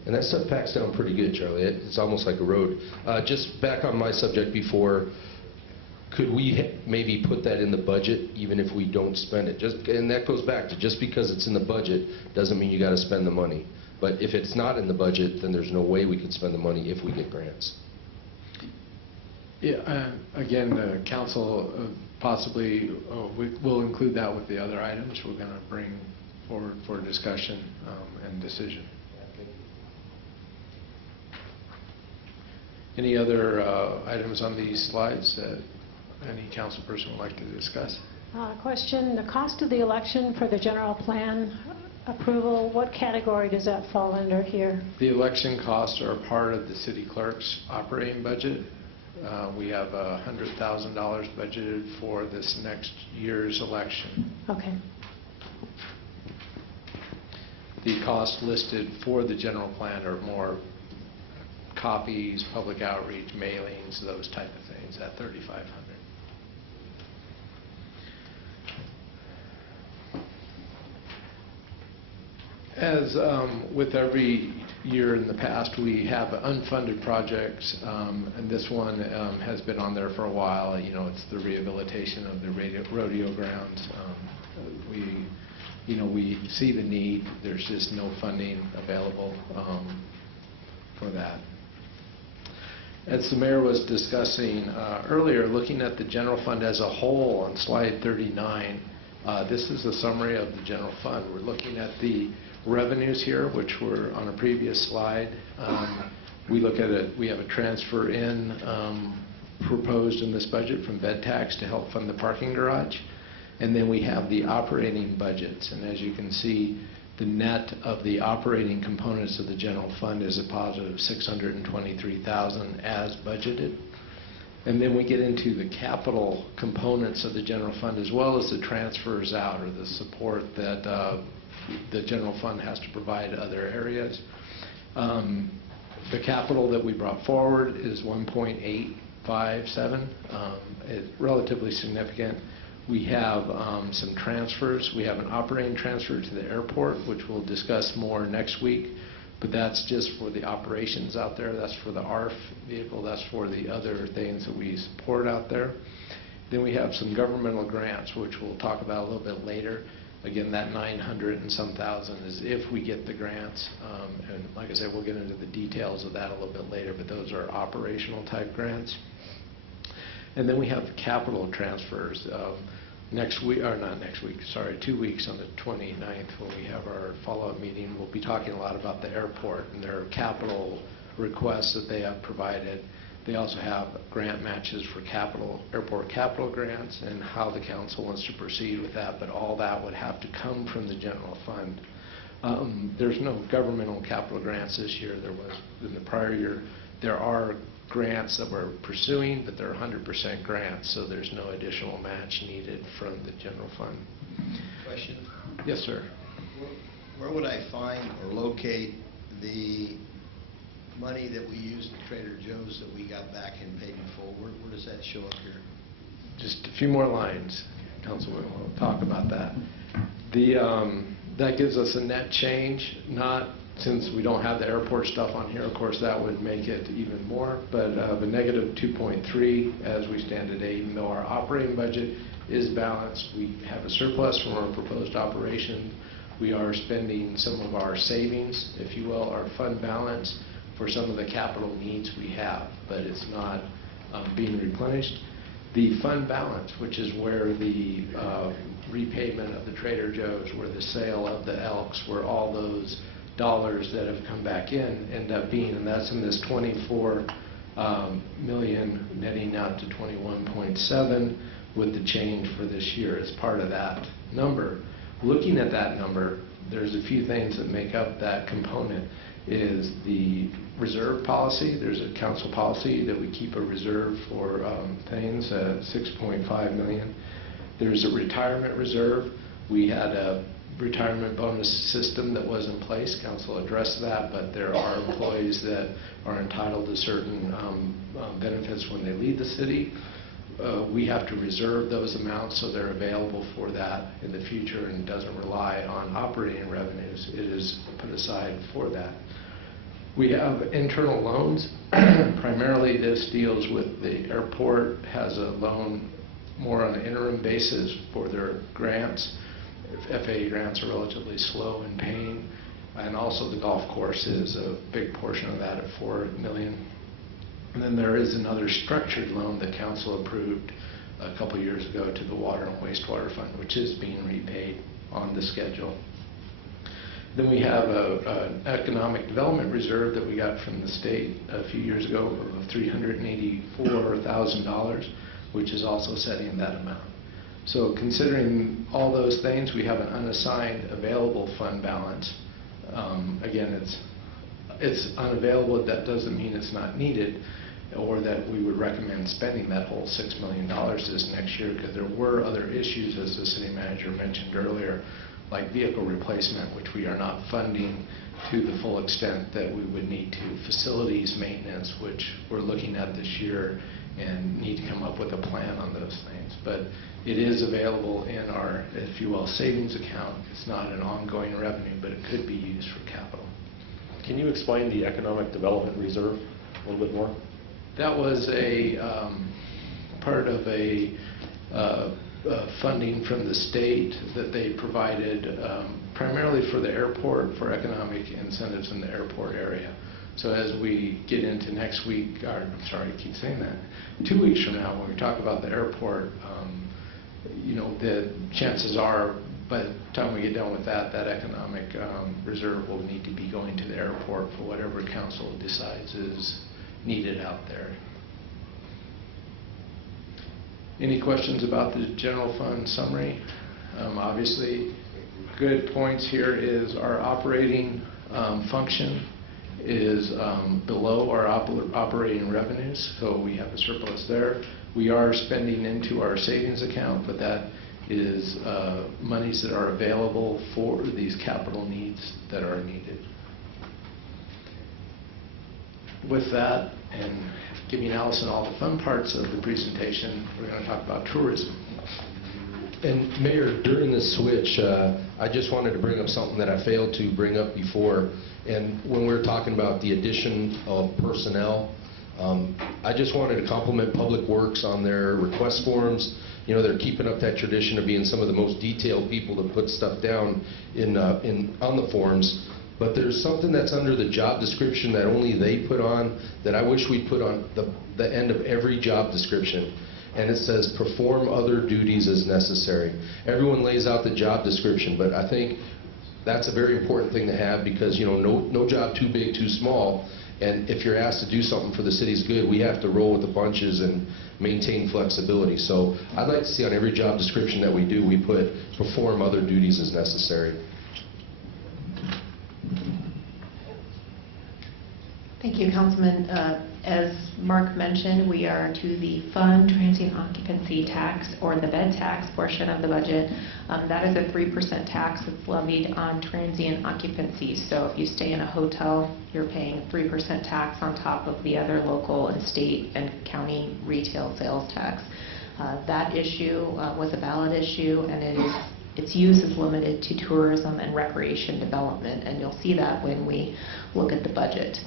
And that stuff packs down pretty good, Charlie. It's almost like a road. Just back on my subject before, could we maybe put that in the budget even if we don't spend it? And that goes back to, just because it's in the budget doesn't mean you got to spend the money. But if it's not in the budget, then there's no way we could spend the money if we get grants. Yeah, again, the council possibly will include that with the other items we're going to bring forward for discussion and decision. Any other items on these slides that any council person would like to discuss? Question, the cost of the election for the general plan approval, what category does that fall under here? The election costs are part of the city clerk's operating budget. We have $100,000 budgeted for this next year's election. Okay. The costs listed for the general plan are more copies, public outreach, mailings, those type of things at $3,500. As with every year in the past, we have unfunded projects, and this one has been on there for a while. You know, it's the rehabilitation of the rodeo grounds. We see the need. There's just no funding available for that. As the mayor was discussing earlier, looking at the general fund as a whole on slide 39, this is a summary of the general fund. We're looking at the revenues here, which were on a previous slide. We look at it, we have a transfer in proposed in this budget from bed tax to help fund the parking garage. And then we have the operating budgets. And as you can see, the net of the operating components of the general fund is a positive $623,000 as budgeted. And then we get into the capital components of the general fund as well as the transfers out or the support that the general fund has to provide other areas. The capital that we brought forward is 1.857. It's relatively significant. We have some transfers. We have an operating transfer to the airport, which we'll discuss more next week. But that's just for the operations out there. That's for the ARF vehicle. That's for the other things that we support out there. Then we have some governmental grants, which we'll talk about a little bit later. Again, that 900 and some thousand is if we get the grants. And like I said, we'll get into the details of that a little bit later, but those are operational type grants. And then we have capital transfers. Next week, or not next week, sorry, 2 weeks on the 29th when we have our follow-up meeting, we'll be talking a lot about the airport and their capital requests that they have provided. They also have grant matches for airport capital grants and how the council wants to proceed with that, but all that would have to come from the general fund. There's no governmental capital grants this year. There was in the prior year. There are grants that we're pursuing, but they're 100% grants, so there's no additional match needed from the general fund. Question? Yes, sir. Where would I find or locate the money that we used at Trader Joe's that we got back and paid in full? Where does that show up here? Just a few more lines, Councilman. We'll talk about that. That gives us a net change, not since we don't have the airport stuff on here, of course, that would make it even more, but the negative 2.3 as we stand today, even though our operating budget is balanced, we have a surplus from our proposed operation. We are spending some of our savings, if you will, our fund balance for some of the capital needs we have, but it's not being replenished. The fund balance, which is where the repayment of the Trader Joe's, where the sale of the Elks, where all those dollars that have come back in end up being, and that's in this 24 million netting out to 21.7 with the change for this year as part of that number. Looking at that number, there's a few things that make up that component. Is the reserve policy. There's a council policy that we keep a reserve for things at 6.5 million. There's a retirement reserve. We had a retirement bonus system that was in place. Council addressed that, but there are employees that are entitled to certain benefits when they leave the city. We have to reserve those amounts so they're available for that in the future and doesn't rely on operating revenues. It is put aside for that. We have internal loans. Primarily this deals with the airport has a loan more on an interim basis for their grants. FAA grants are relatively slow in paying, and also the golf course is a big portion of that at $4 million. And then there is another structured loan that council approved a couple years ago to the Water and Wastewater Fund, which is being repaid on the schedule. Then we have an economic development reserve that we got from the state a few years ago of $384,000, which is also setting that amount. So considering all those things, we have an unassigned available fund balance. Again, it's unavailable. That doesn't mean it's not needed or that we would recommend spending that whole $6 million this next year, because there were other issues, as the city manager mentioned earlier, like vehicle replacement, which we are not funding to the full extent that we would need to. Facilities maintenance, which we're looking at this year and need to come up with a plan on those things. But it is available in our, if you will, savings account. It's not an ongoing revenue, but it could be used for capital. Can you explain the economic development reserve a little bit more? That was a part of a funding from the state that they provided primarily for the airport, for economic incentives in the airport area. So as we get into next week, or I'm sorry, I keep saying that, 2 weeks from now when we talk about the airport, you know, the chances are by the time we get done with that, that economic reserve will need to be going to the airport for whatever council decides is needed out there. Any questions about the general fund summary? Obviously, good points here is our operating function is below our operating revenues, so we have a surplus there. We are spending into our savings account, but that is monies that are available for these capital needs that are needed. With that, and giving Allison all the fun parts of the presentation, we're going to talk about tourism. And Mayor, during this switch, I just wanted to bring up something that I failed to bring up before. And when we were talking about the addition of personnel, I just wanted to compliment Public Works on their request forms. You know, they're keeping up that tradition of being some of the most detailed people to put stuff down on the forms. But there's something that's under the job description that only they put on that I wish we'd put on the end of every job description. And it says, perform other duties as necessary. Everyone lays out the job description, but I think that's a very important thing to have because, you know, no job too big, too small. And if you're asked to do something for the city's good, we have to roll with the punches and maintain flexibility. So I'd like to see on every job description that we do, we put perform other duties as necessary. Thank you, Councilman. As Mark mentioned, we are to the fund transient occupancy tax, or the bed tax portion of the budget. That is a 3% tax that's levied on transient occupancy. So if you stay in a hotel, you're paying 3% tax on top of the other local and state and county retail sales tax. That issue was a ballot issue, and its use is limited to tourism and recreation development, and you'll see that when we look at the budget.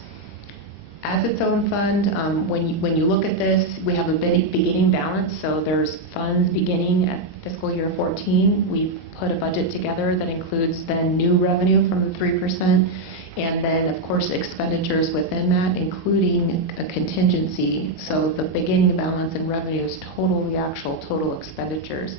As its own fund, when you look at this, we have a beginning balance, so there's funds beginning at fiscal year 14. We've put a budget together that includes then new revenue from the 3%, and then of course expenditures within that, including a contingency. So the beginning balance in revenues total the actual total expenditures.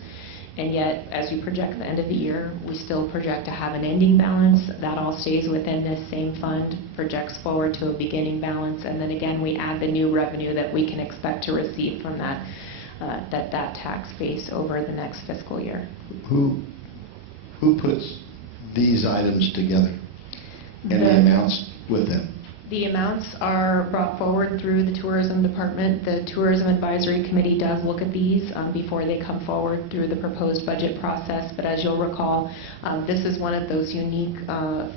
And yet, as you project the end of the year, we still project to have an ending balance. That all stays within this same fund, projects forward to a beginning balance, and then again, we add the new revenue that we can expect to receive from that tax base over the next fiscal year. Who puts these items together and the amounts with them? The amounts are brought forward through the tourism department. The tourism advisory committee does look at these before they come forward through the proposed budget process. But as you'll recall, this is one of those unique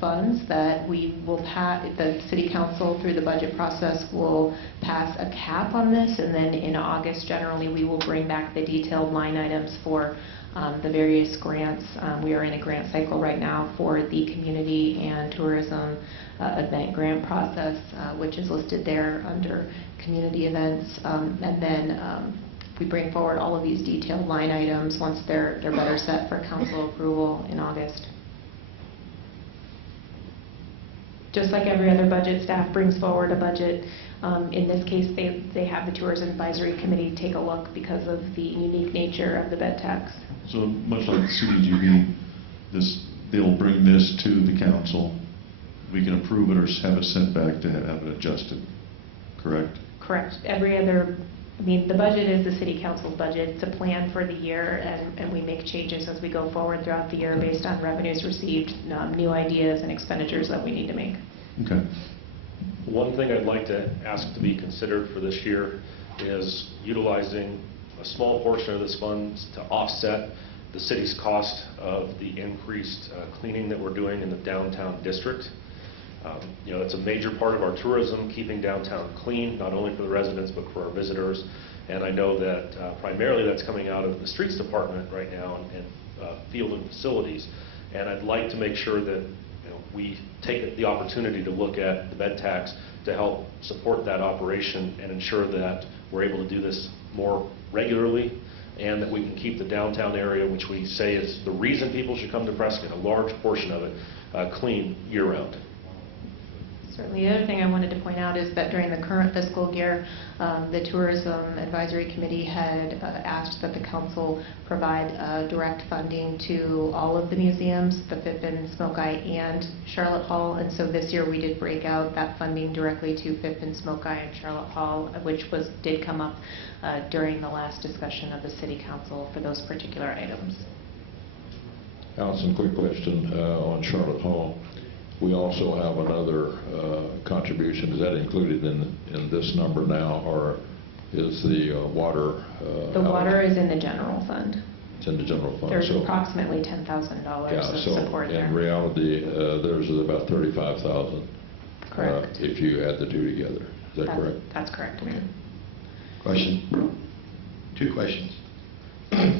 funds that we will pass. The city council through the budget process will pass a cap on this, and then in August generally we will bring back the detailed line items for the various grants. We are in a grant cycle right now for the community and tourism event grant process, which is listed there under community events. And then we bring forward all of these detailed line items once they're better set for council approval in August. Just like every other budget, staff brings forward a budget. In this case, they have the Tourism Advisory Committee take a look because of the unique nature of the bed tax. So much like CDGB, they'll bring this to the council. We can approve it or have it sent back to have it adjusted, correct? Correct. Every other, I mean, the budget is the city council's budget. It's a plan for the year, and we make changes as we go forward throughout the year based on revenues received, new ideas and expenditures that we need to make. Okay. One thing I'd like to ask to be considered for this year is utilizing a small portion of this fund to offset the city's cost of the increased cleaning that we're doing in the downtown district. It's a major part of our tourism, keeping downtown clean, not only for the residents, but for our visitors. And I know that primarily that's coming out of the streets department right now and field and facilities. And I'd like to make sure that we take the opportunity to look at the bed tax to help support that operation and ensure that we're able to do this more regularly, and that we can keep the downtown area, which we say is the reason people should come to Prescott, a large portion of it, clean year-round. Certainly. The other thing I wanted to point out is that during the current fiscal year, the Tourism Advisory Committee had asked that the council provide direct funding to all of the museums, the Pippin, Smoke Eye, and Charlotte Hall. And so this year we did break out that funding directly to Pippin, Smoke Eye, and Charlotte Hall, which did come up during the last discussion of the City Council for those particular items. Allison, quick question on Charlotte Hall. We also have another contribution. Is that included in this number now, or is the water? The water is in the general fund. It's in the general fund. There's so approximately $10,000 of support there. In reality, there's about $35,000. Correct. If you add the two together. Is that correct? That's correct. Okay. Question? Two questions.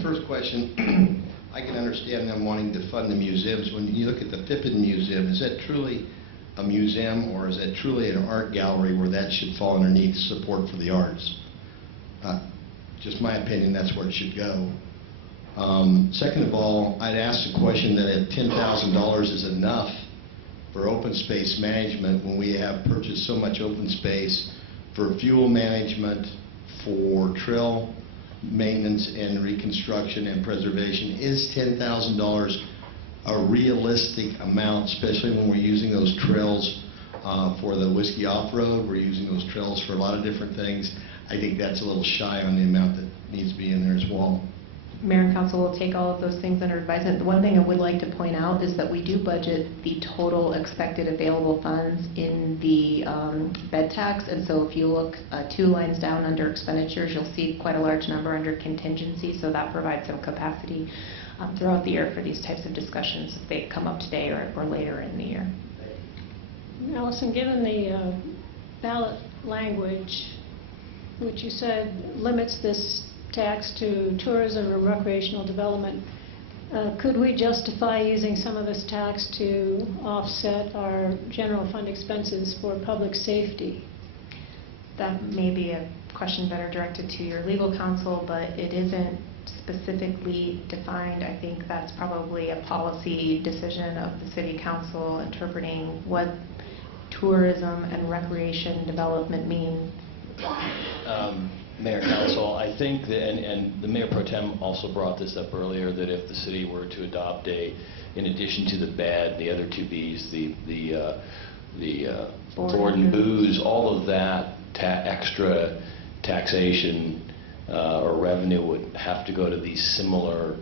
First question, I can understand them wanting to fund the museums. When you look at the Pippin Museum, is that truly a museum, or is that truly an art gallery where that should fall underneath support for the arts? Just my opinion, that's where it should go. Second of all, I'd ask the question that if $10,000 is enough for open space management when we have purchased so much open space for fuel management, for trail maintenance and reconstruction and preservation. Is $10,000 a realistic amount, especially when we're using those trails for the Whiskey Off-Road? We're using those trails for a lot of different things. I think that's a little shy on the amount that needs to be in there as well. Mayor and Council will take all of those things under advisement. The one thing I would like to point out is that we do budget the total expected available funds in the bed tax, and so if you look 2 lines down under expenditures, you'll see quite a large number under contingency, so that provides some capacity throughout the year for these types of discussions if they come up today or later in the year. Allison, given the ballot language, which you said limits this tax to tourism or recreational development, could we justify using some of this tax to offset our general fund expenses for public safety? That may be a question better directed to your legal counsel, but it isn't specifically defined. I think that's probably a policy decision of the City Council interpreting what tourism and recreation development mean. Mayor, Council, I think that, and the Mayor Pro Tem also brought this up earlier, that if the city were to adopt in addition to the BAD, the other 2 Bs, the board and booze, all of that extra taxation or revenue would have to go to these similar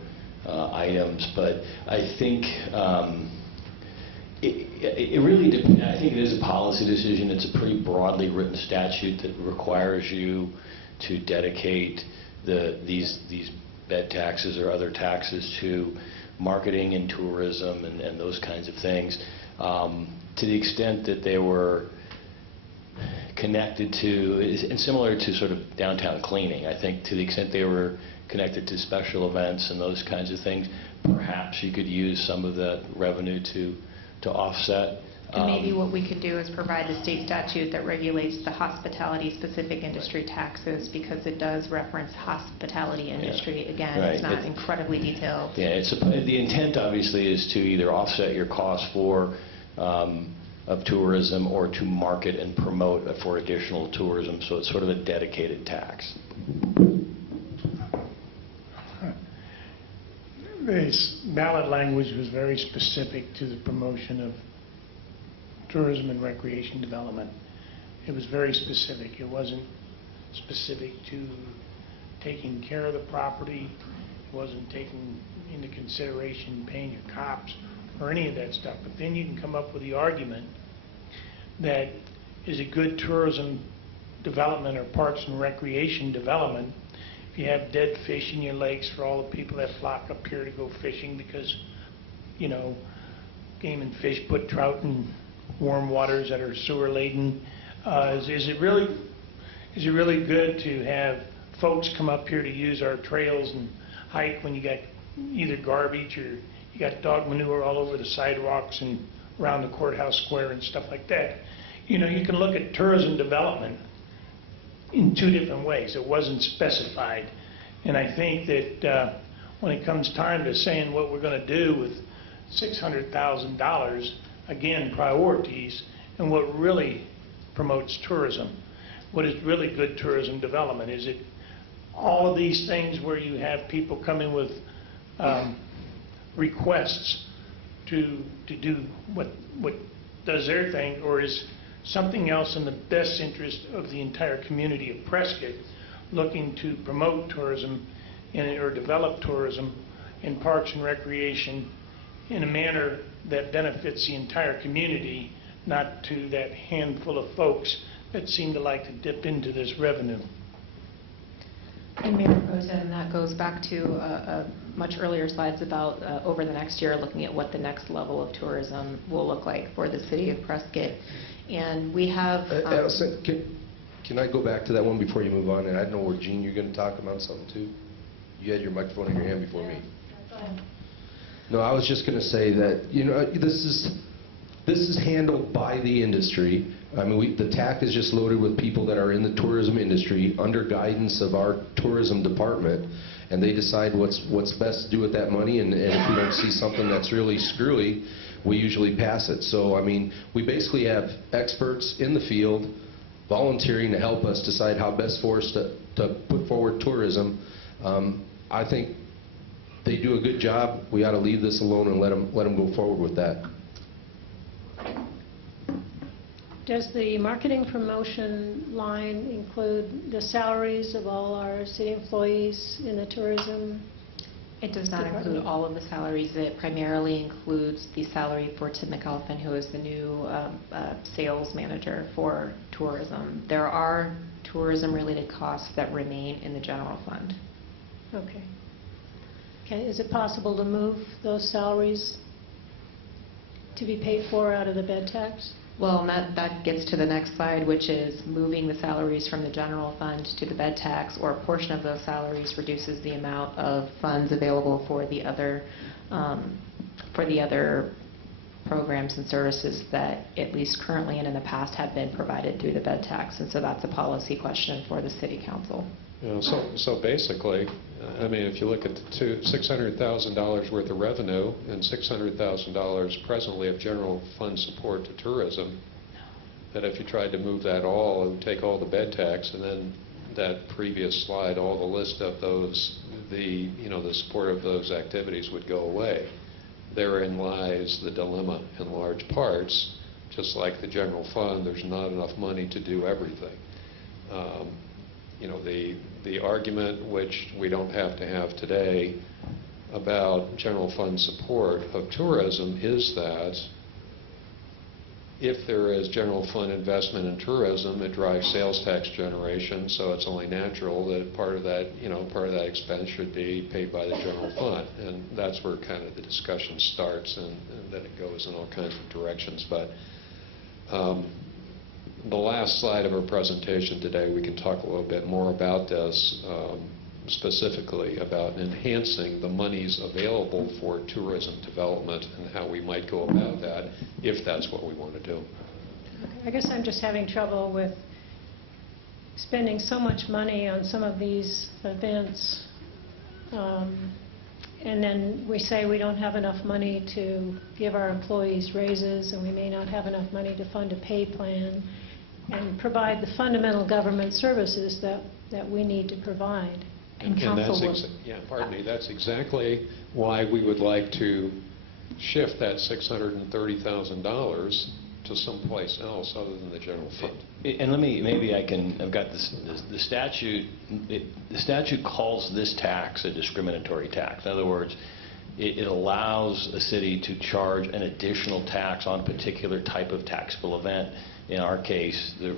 items. But I think it really depends. I think it is a policy decision. It's a pretty broadly written statute that requires you to dedicate these bed taxes or other taxes to marketing and tourism and those kinds of things. To the extent that they were connected to, and similar to sort of downtown cleaning, I think to the extent they were connected to special events and those kinds of things, perhaps you could use some of that revenue to offset. And maybe what we could do is provide the state statute that regulates the hospitality-specific industry taxes, because it does reference hospitality industry. Again, right. It's not incredibly detailed. Yeah, the intent obviously is to either offset your costs of tourism or to market and promote for additional tourism, so it's sort of a dedicated tax. This ballot language was very specific to the promotion of tourism and recreation development. It was very specific. It wasn't specific to taking care of the property. It wasn't taking into consideration paying your cops or any of that stuff. But then you can come up with the argument that is a good tourism development or parks and recreation development if you have dead fish in your lakes for all the people that flock up here to go fishing because, you know, Game and Fish put trout in warm waters that are sewer laden. Is it really good to have folks come up here to use our trails and hike when you got either garbage or you got dog manure all over the sidewalks and around the courthouse square and stuff like that? You know, you can look at tourism development in two different ways. It wasn't specified. And I think that when it comes time to saying what we're going to do with $600,000, again, priorities, and what really promotes tourism. What is really good tourism development? Is it all of these things where you have people come in with requests to do what does their thing, or is something else in the best interest of the entire community of Prescott looking to promote tourism or develop tourism in parks and recreation in a manner that benefits the entire community, not to that handful of folks that seem to like to dip into this revenue? And Mayor Pro Tem, that goes back to a much earlier slides about over the next year, looking at what the next level of tourism will look like for the city of Prescott. And we have... Allison, can I go back to that one before you move on? And I don't know where, Gene, you're going to talk about something too? You had your microphone in your hand before me. Go ahead. No, I was just going to say that, you know, this is handled by the industry. I mean, the TAC is just loaded with people that are in the tourism industry under guidance of our tourism department, and they decide what's best to do with that money, and if we don't see something that's really screwy, we usually pass it. So, I mean, we basically have experts in the field volunteering to help us decide how best for us to put forward tourism. I think they do a good job. We ought to leave this alone and let them go forward with that. Does the marketing promotion line include the salaries of all our city employees in the tourism? It does not include all of the salaries. It primarily includes the salary for Tim McAlpin, who is the new sales manager for tourism. There are tourism-related costs that remain in the general fund. Okay. Is it possible to move those salaries to be paid for out of the bed tax? Well, that gets to the next slide, which is moving the salaries from the general fund to the bed tax, or a portion of those salaries reduces the amount of funds available for the other programs and services that, at least currently and in the past, have been provided through the bed tax. And so that's a policy question for the city council. You know, so basically, I mean, if you look at the $600,000 worth of revenue and $600,000 presently of general fund support to tourism, that if you tried to move that all and take all the bed tax and then that previous slide, all the list of those, the support of those activities would go away. Therein lies the dilemma in large parts. Just like the general fund, there's not enough money to do everything. You know, the argument, which we don't have to have today, about general fund support of tourism is that if there is general fund investment in tourism, it drives sales tax generation, so it's only natural that part of that expense should be paid by the general fund. And that's where kind of the discussion starts, and then it goes in all kinds of directions. But the last slide of our presentation today, we can talk a little bit more about this, specifically about enhancing the monies available for tourism development and how we might go about that, if that's what we want to do. I guess I'm just having trouble with spending so much money on some of these events, and then we say we don't have enough money to give our employees raises, and we may not have enough money to fund a pay plan and provide the fundamental government services that we need to provide. And council that's exactly why we would like to shift that $630,000 to someplace else other than the general fund. And I've got the statute, the statute calls this tax a discriminatory tax. In other words, it allows a city to charge an additional tax on a particular type of taxable event. In our case, the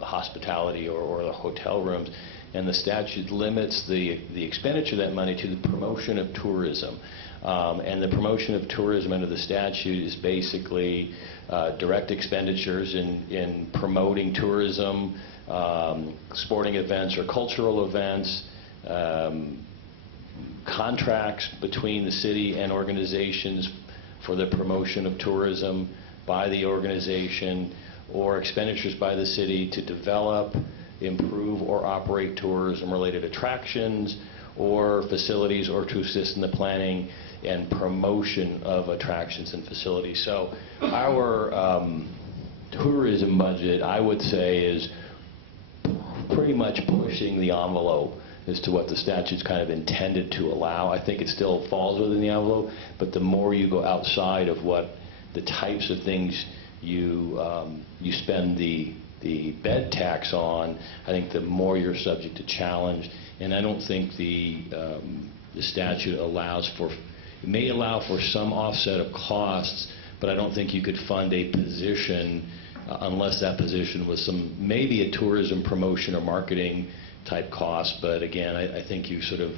hospitality or the hotel rooms. and the statute limits the expenditure of that money to the promotion of tourism. And the promotion of tourism under the statute is basically direct expenditures in promoting tourism, sporting events or cultural events, contracts between the city and organizations for the promotion of tourism by the organization, or expenditures by the city to develop, improve, or operate tourism-related attractions or facilities, or to assist in the planning and promotion of attractions and facilities. So our tourism budget, I would say, is pretty much pushing the envelope as to what the statute's kind of intended to allow. I think it still falls within the envelope, but the more you go outside of what the types of things you spend the bed tax on, I think the more you're subject to challenge. And I don't think the statute allows for, it may allow for some offset of costs, but I don't think you could fund a position unless that position was some, maybe a tourism promotion or marketing type cost. But again, I think you sort of,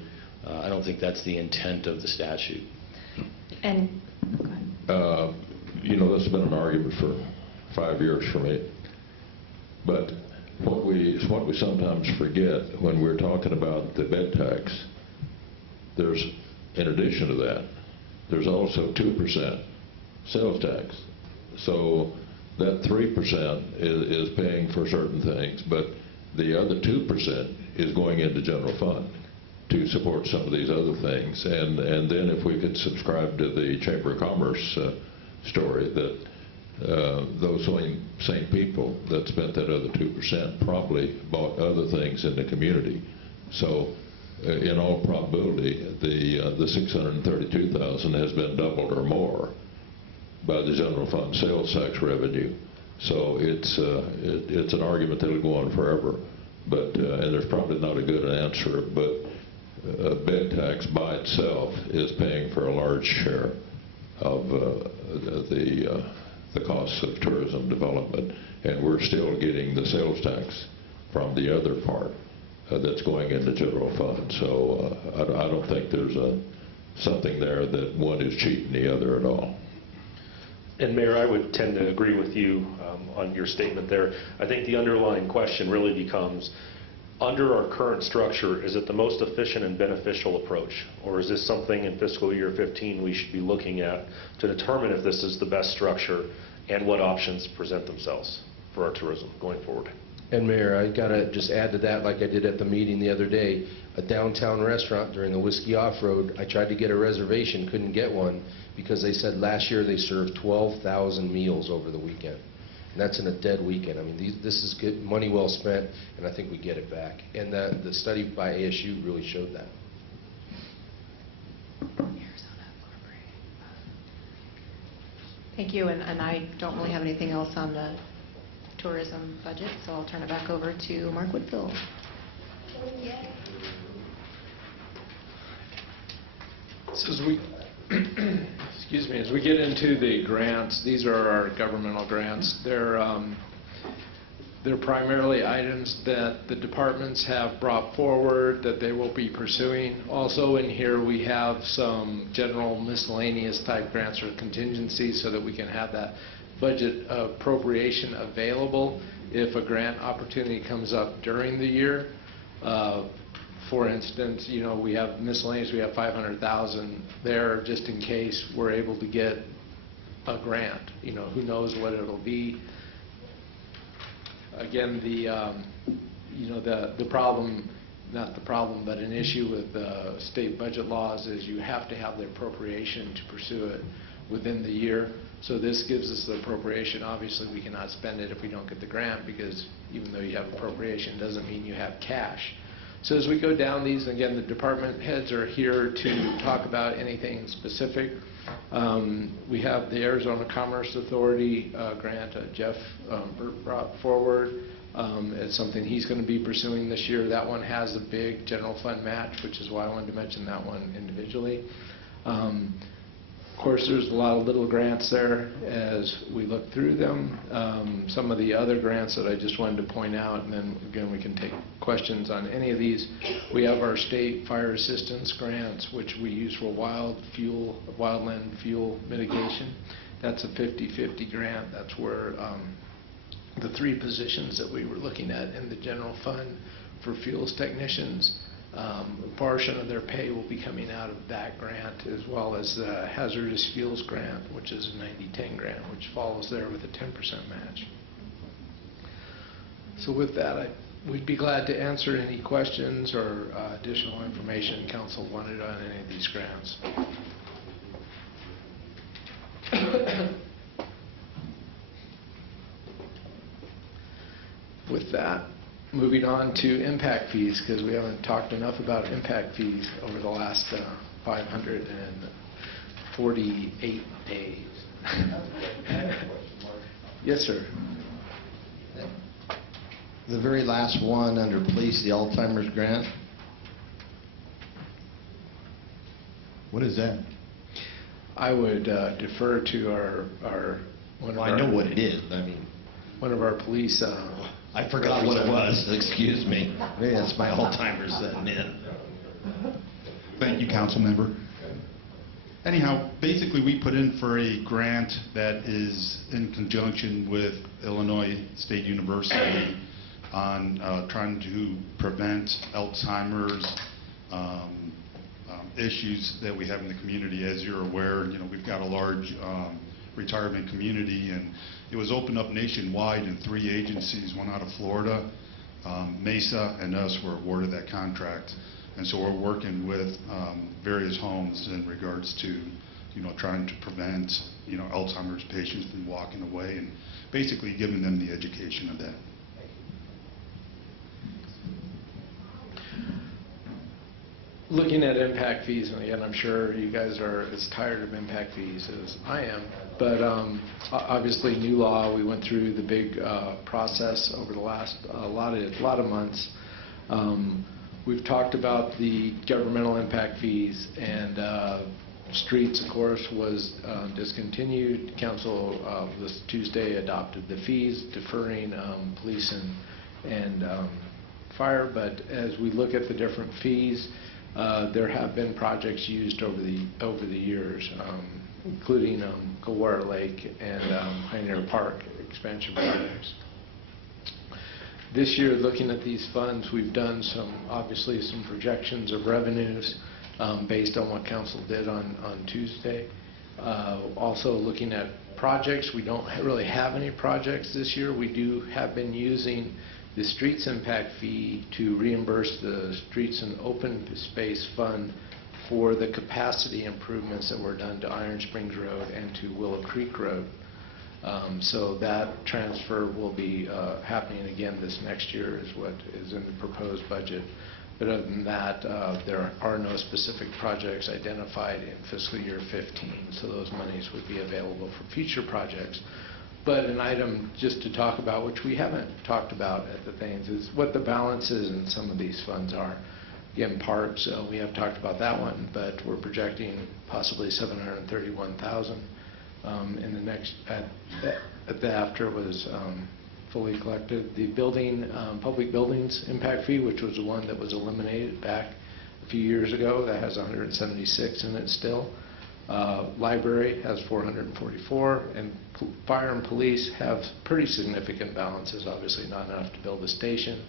I don't think that's the intent of the statute. And, go ahead. You know, that's been an argument for 5 years for me. But what we sometimes forget when we're talking about the bed tax, there's, in addition to that, there's also 2% sales tax. So that 3% is paying for certain things, but the other 2% is going into general fund to support some of these other things. And then if we could subscribe to the Chamber of Commerce story, that those same people that spent that other 2% probably bought other things in the community. So in all probability, the $632,000 has been doubled or more by the general fund sales tax revenue. So it's an argument that will go on forever. But and there's probably not a good answer, but bed tax by itself is paying for a large share of the costs of tourism development, and we're still getting the sales tax from the other part that's going into general fund. So I don't think there's something there that one is cheating the other at all. And Mayor, I would tend to agree with you on your statement there. I think the underlying question really becomes, under our current structure, is it the most efficient and beneficial approach? Or is this something in fiscal year 15 we should be looking at to determine if this is the best structure and what options present themselves for our tourism going forward? And Mayor, I gotta just add to that, like I did at the meeting the other day, a downtown restaurant during the Whiskey Off-Road, I tried to get a reservation, couldn't get one, because they said last year they served 12,000 meals over the weekend. And that's in a dead weekend. I mean, this is good, money well spent, and I think we get it back. And the study by ASU really showed that. Thank you, and I don't really have anything else on the tourism budget, so I'll turn it back over to Mark Woodfield. So as we, excuse me, as we get into the grants, these are our governmental grants. They're primarily items that the departments have brought forward that they will be pursuing. Also in here we have some general miscellaneous type grants or contingencies so that we can have that budget appropriation available if a grant opportunity comes up during the year. For instance, you know, we have miscellaneous, we have $500,000 there just in case we're able to get a grant. You know, who knows what it'll be. Again, you know, the problem, not the problem, but an issue with the state budget laws is you have to have the appropriation to pursue it within the year. So this gives us the appropriation. Obviously, we cannot spend it if we don't get the grant, because even though you have appropriation doesn't mean you have cash. So as we go down these, again, the department heads are here to talk about anything specific. We have the Arizona Commerce Authority grant Jeff brought forward. It's something he's going to be pursuing this year. That one has a big general fund match, which is why I wanted to mention that one individually. course, there's a lot of little grants there as we look through them. Some of the other grants that I just wanted to point out, and then again, we can take questions on any of these. We have our state fire assistance grants, which we use for wildland fuel mitigation. That's a 50-50 grant. That's where the 3 positions that we were looking at in the general fund for fuels technicians, a portion of their pay will be coming out of that grant, as well as the hazardous fuels grant, which is a 90-10 grant, which follows there with a 10% match. So with that, we'd be glad to answer any questions or additional information council wanted on any of these grants. With that, moving on to impact fees, because we haven't talked enough about impact fees over the last 548 days. Yes, sir. The very last one under police, the Alzheimer's grant. What is that? I would defer to our one of Well, our. I know what it is. I mean, one of our police. I forgot what it was. Excuse me. Maybe that's my Alzheimer's setting in. Thank you, council member. Anyhow, basically we put in for a grant that is in conjunction with Illinois State University on trying to prevent Alzheimer's issues that we have in the community. As you're aware, we've got a large retirement community, and it was opened up nationwide in 3 agencies, one out of Florida. Mesa and us were awarded that contract, and so we're working with various homes in regards to trying to prevent Alzheimer's patients from walking away and basically giving them the education of that. Looking at impact fees, and again, I'm sure you guys are as tired of impact fees as I am, but obviously new law, we went through the big process over the last a lot of months. We've talked about the governmental impact fees, and streets, of course, was discontinued. Council this Tuesday adopted the fees, deferring police and fire, but as we look at the different fees, there have been projects used over the years, including Coldwater Lake and Pioneer Park expansion projects. This year, looking at these funds, we've done obviously some projections of revenues based on what council did on Tuesday. Also looking at projects, we don't really have any projects this year. We have been using the streets impact fee to reimburse the Streets and Open Space Fund for the capacity improvements that were done to Iron Springs Road and to Willow Creek Road. So that transfer will be happening again this next year, is what is in the proposed budget. But other than that, there are no specific projects identified in fiscal year 15, so those monies would be available for future projects. But an item just to talk about, which we haven't talked about at the things, is what the balances in some of these funds are. Again, parks, we have talked about that one, but we're projecting possibly $731,000 in the next, after it was fully collected. The building, public buildings impact fee, which was the one that was eliminated back a few years ago, that has 176 in it still. Library has 444, and fire and police have pretty significant balances, obviously not enough to build a station,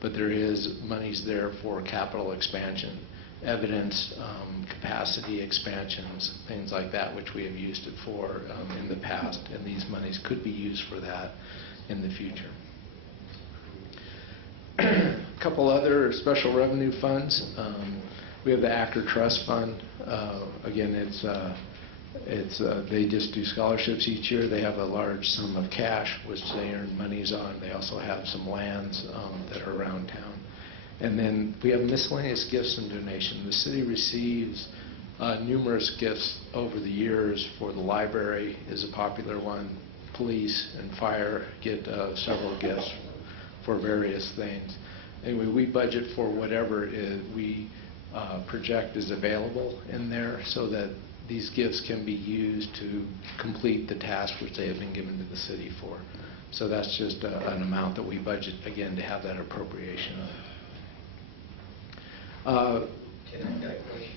but there is monies there for capital expansion, evidence, capacity expansions, things like that, which we have used it for in the past, and these monies could be used for that in the future. A couple other special revenue funds. We have the Actor Trust Fund. Again, they just do scholarships each year. They have a large sum of cash, which they earn monies on. They also have some lands that are around town. And then we have miscellaneous gifts and donations. The city receives numerous gifts over the years. For the library is a popular one. Police and fire get several gifts for various things. Anyway, we budget for whatever we project is available in there, so that these gifts can be used to complete the task which they have been given to the city for. So that's just an amount that we budget, again, to have that appropriation. Can I get a question?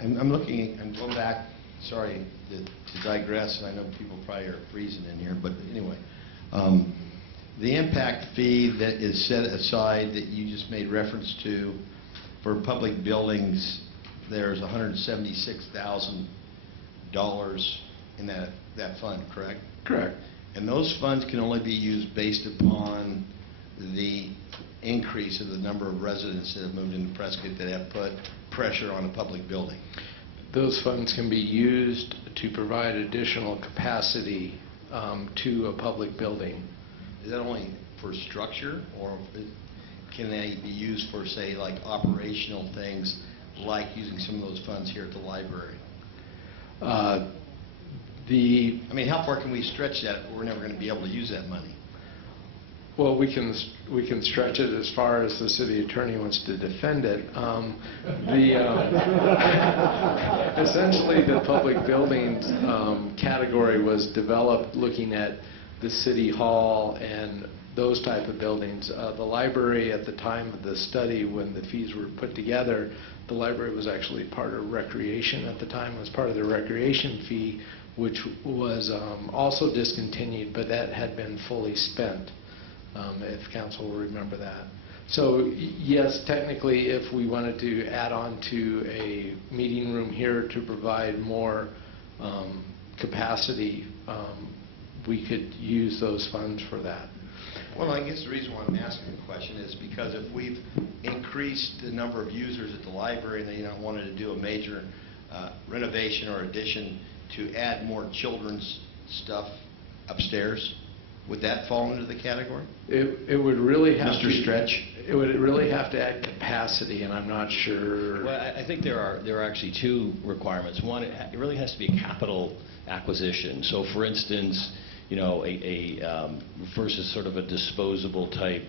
I'm looking, I'm going back, sorry to digress, and I know people probably are freezing in here, but anyway. The impact fee that is set aside that you just made reference to for public buildings, there's $176,000 in that fund, correct? Correct. And those funds can only be used based upon the increase of the number of residents that have moved into Prescott that have put pressure on a public building. Those funds can be used to provide additional capacity to a public building. Is that only for structure, or can they be used for, say, like operational things, like using some of those funds here at the library? I mean, how far can we stretch that if we're never going to be able to use that money? Well, we can stretch it as far as the city attorney wants to defend it. Essentially, the public buildings category was developed looking at the city hall and those type of buildings. The library, at the time of the study, when the fees were put together, the library was actually part of recreation at the time. It was part of the recreation fee, which was also discontinued, but that had been fully spent. If council will remember that. So yes, technically, if we wanted to add on to a meeting room here to provide more capacity, we could use those funds for that. Well, I guess the reason why I'm asking the question is because if we've increased the number of users at the library and they wanted to do a major renovation or addition to add more children's stuff upstairs, would that fall into the category? It would really have Mr. Stretch? It would really have to add capacity, and I'm not sure. Well, I think there are actually two requirements. One, it really has to be a capital acquisition. So, for instance, you know, versus sort of a disposable type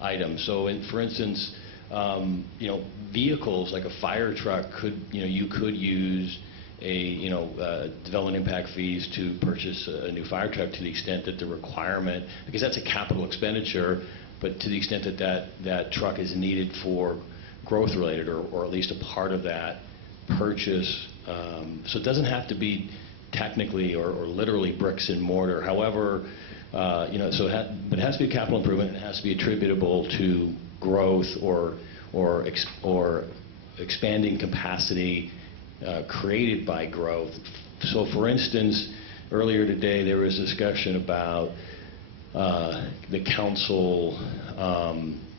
item. So, for instance, you know, vehicles like a fire truck you could use development impact fees to purchase a new fire truck to the extent that the requirement, because that's a capital expenditure, but to the extent that that truck is needed for growth related or at least a part of that purchase. So it doesn't have to be technically or literally bricks and mortar. However, but it has to be a capital improvement. It has to be attributable to growth or expanding capacity created by growth. So, for instance, earlier today there was discussion about the council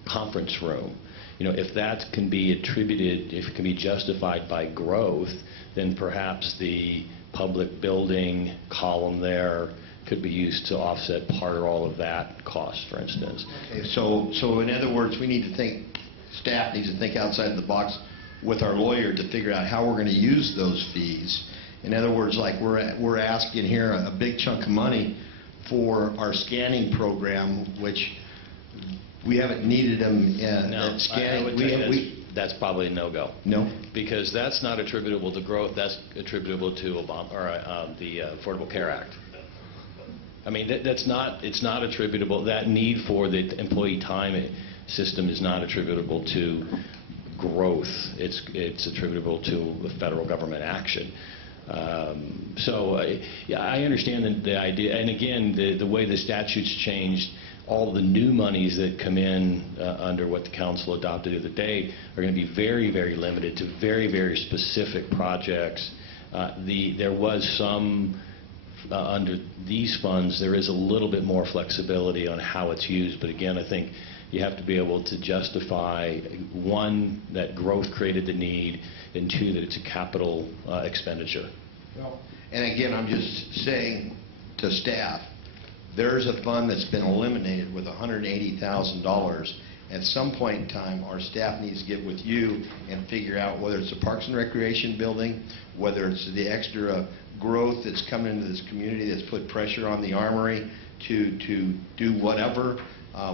conference room. You know, if that can be attributed, if it can be justified by growth, then perhaps the public building column there could be used to offset part or all of that cost, for instance. Okay, so in other words, we need to think, staff needs to think outside the box with our lawyer to figure out how we're going to use those fees. In other words, like we're asking here a big chunk of money for our scanning program, which we haven't needed them No, scanning. I would tell you that's probably a no-go. No? Because that's not attributable to growth, that's attributable to the Affordable Care Act. I mean, it's not attributable, that need for the employee time system is not attributable to growth. It's attributable to the federal government action. Yeah, I understand the idea. And again, the way the statute's changed, all the new monies that come in under what the council adopted the other day are going to be very, very limited to very, very specific projects. There was some, under these funds, there is a little bit more flexibility on how it's used. But again, I think you have to be able to justify, one, that growth created the need, and two, that it's a capital expenditure. Well, and again, I'm just saying to staff, there's a fund that's been eliminated with $180,000. At some point in time, our staff needs to get with you and figure out whether it's a Parks and Recreation building, whether it's the extra growth that's coming into this community that's put pressure on the Armory to do whatever.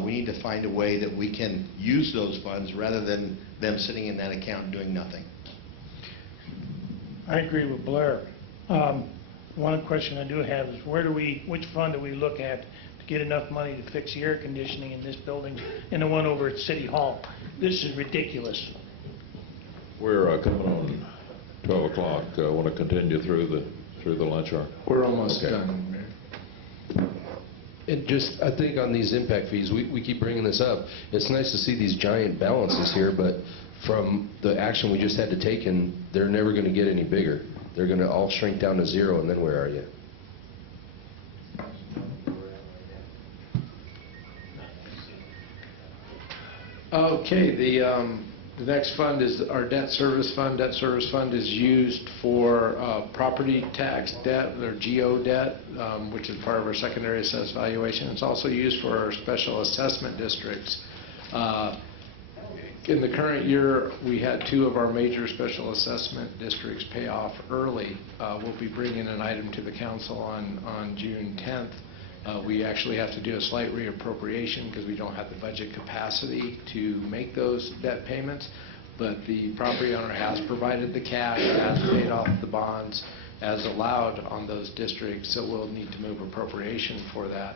We need to find a way that we can use those funds rather than them sitting in that account and doing nothing. I agree with Blair. One question I do have is which fund do we look at to get enough money to fix the air conditioning in this building and the one over at City Hall? This is ridiculous. We're coming on 12 o'clock. Want to continue through the lunch hour? We're almost Okay. done, Mayor. And just, I think on these impact fees, we keep bringing this up. It's nice to see these giant balances here, but from the action we just had to take, and they're never going to get any bigger. They're going to all shrink down to zero, and then where are you? Okay, the next fund is our debt service fund. Debt service fund is used for property tax debt, or GO debt, which is part of our secondary assessed valuation. It's also used for our special assessment districts. In the current year, we had 2 of our major special assessment districts pay off early. We'll be bringing an item to the council on June 10th. We actually have to do a slight reappropriation because we don't have the budget capacity to make those debt payments. But the property owner has provided the cash, has paid off the bonds as allowed on those districts, so we'll need to move appropriation for that.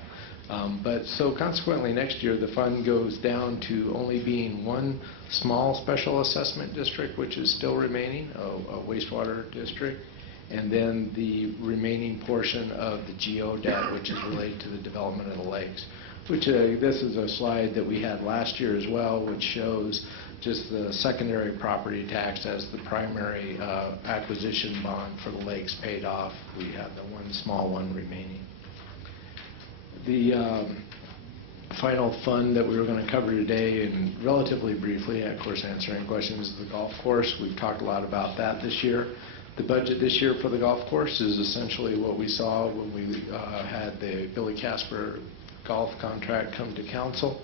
So consequently, next year, the fund goes down to only being 1 small special assessment district, which is still remaining, a wastewater district, and then the remaining portion of the GO debt, which is related to the development of the lakes. Which this is a slide that we had last year as well, which shows just the secondary property tax as the primary acquisition bond for the lakes paid off. We have the 1 small one remaining. The final fund that we were going to cover today, and relatively briefly, of course, answering questions, is the golf course. We've talked a lot about that this year. The budget this year for the golf course is essentially what we saw when we had the Billy Casper golf contract come to council.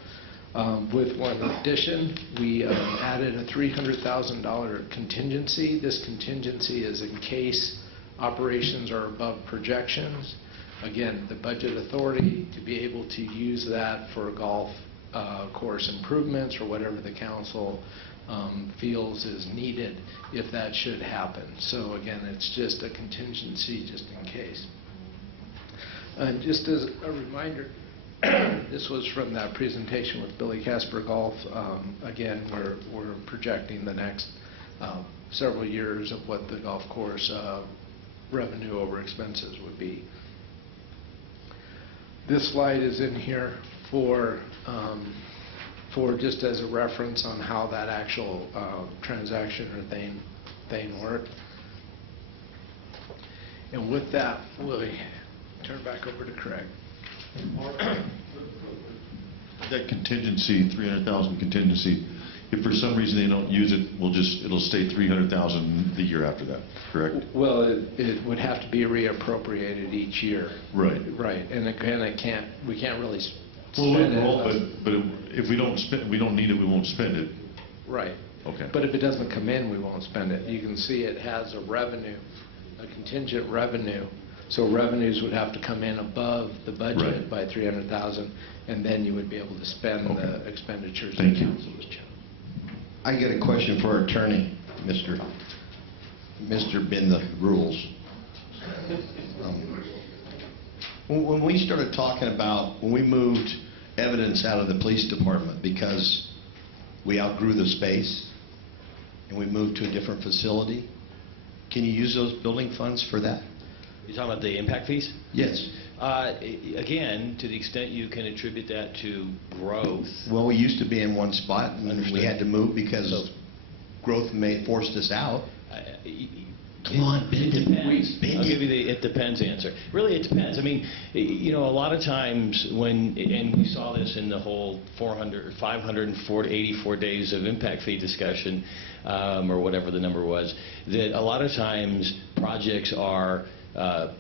With one addition, we added a $300,000 contingency. This contingency is in case operations are above projections. Again, the budget authority to be able to use that for golf course improvements or whatever the council feels is needed if that should happen. So again, it's just a contingency just in case. And just as a reminder, this was from that presentation with Billy Casper Golf. Again, we're projecting the next several years of what the golf course revenue over expenses would be. This slide is in here for just as a reference on how that actual transaction or thing worked. And with that, we'll turn back over to Craig. That contingency, 300,000 contingency, if for some reason they don't use it, it'll stay 300,000 the year after that, correct? Well, it would have to be reappropriated each year. Right. Right, and we can't really Well, spend it. overall, but if we don't need it, we won't spend it. Right. Okay. But if it doesn't come in, we won't spend it. You can see it has a revenue, a contingent revenue. So revenues would have to come in above the budget by 300,000, and then you would be able to spend the expenditures that Thank you. council was chosen. I get a question for our attorney, Mr. Bend the Rules. When we started talking about, when we moved evidence out of the police department because we outgrew the space and we moved to a different facility, can you use those building funds for that? You're talking about the impact fees? Yes. Again, to the extent you can attribute that to growth. Well, we used to be in one spot and we Understood. had to move because So- growth may forced us out. Come on, bend it. I'll give you the it depends answer. Really, it depends. I mean, you know, a lot of times when, and we saw this in the whole 584 days of impact fee discussion, or whatever the number was, that a lot of times projects are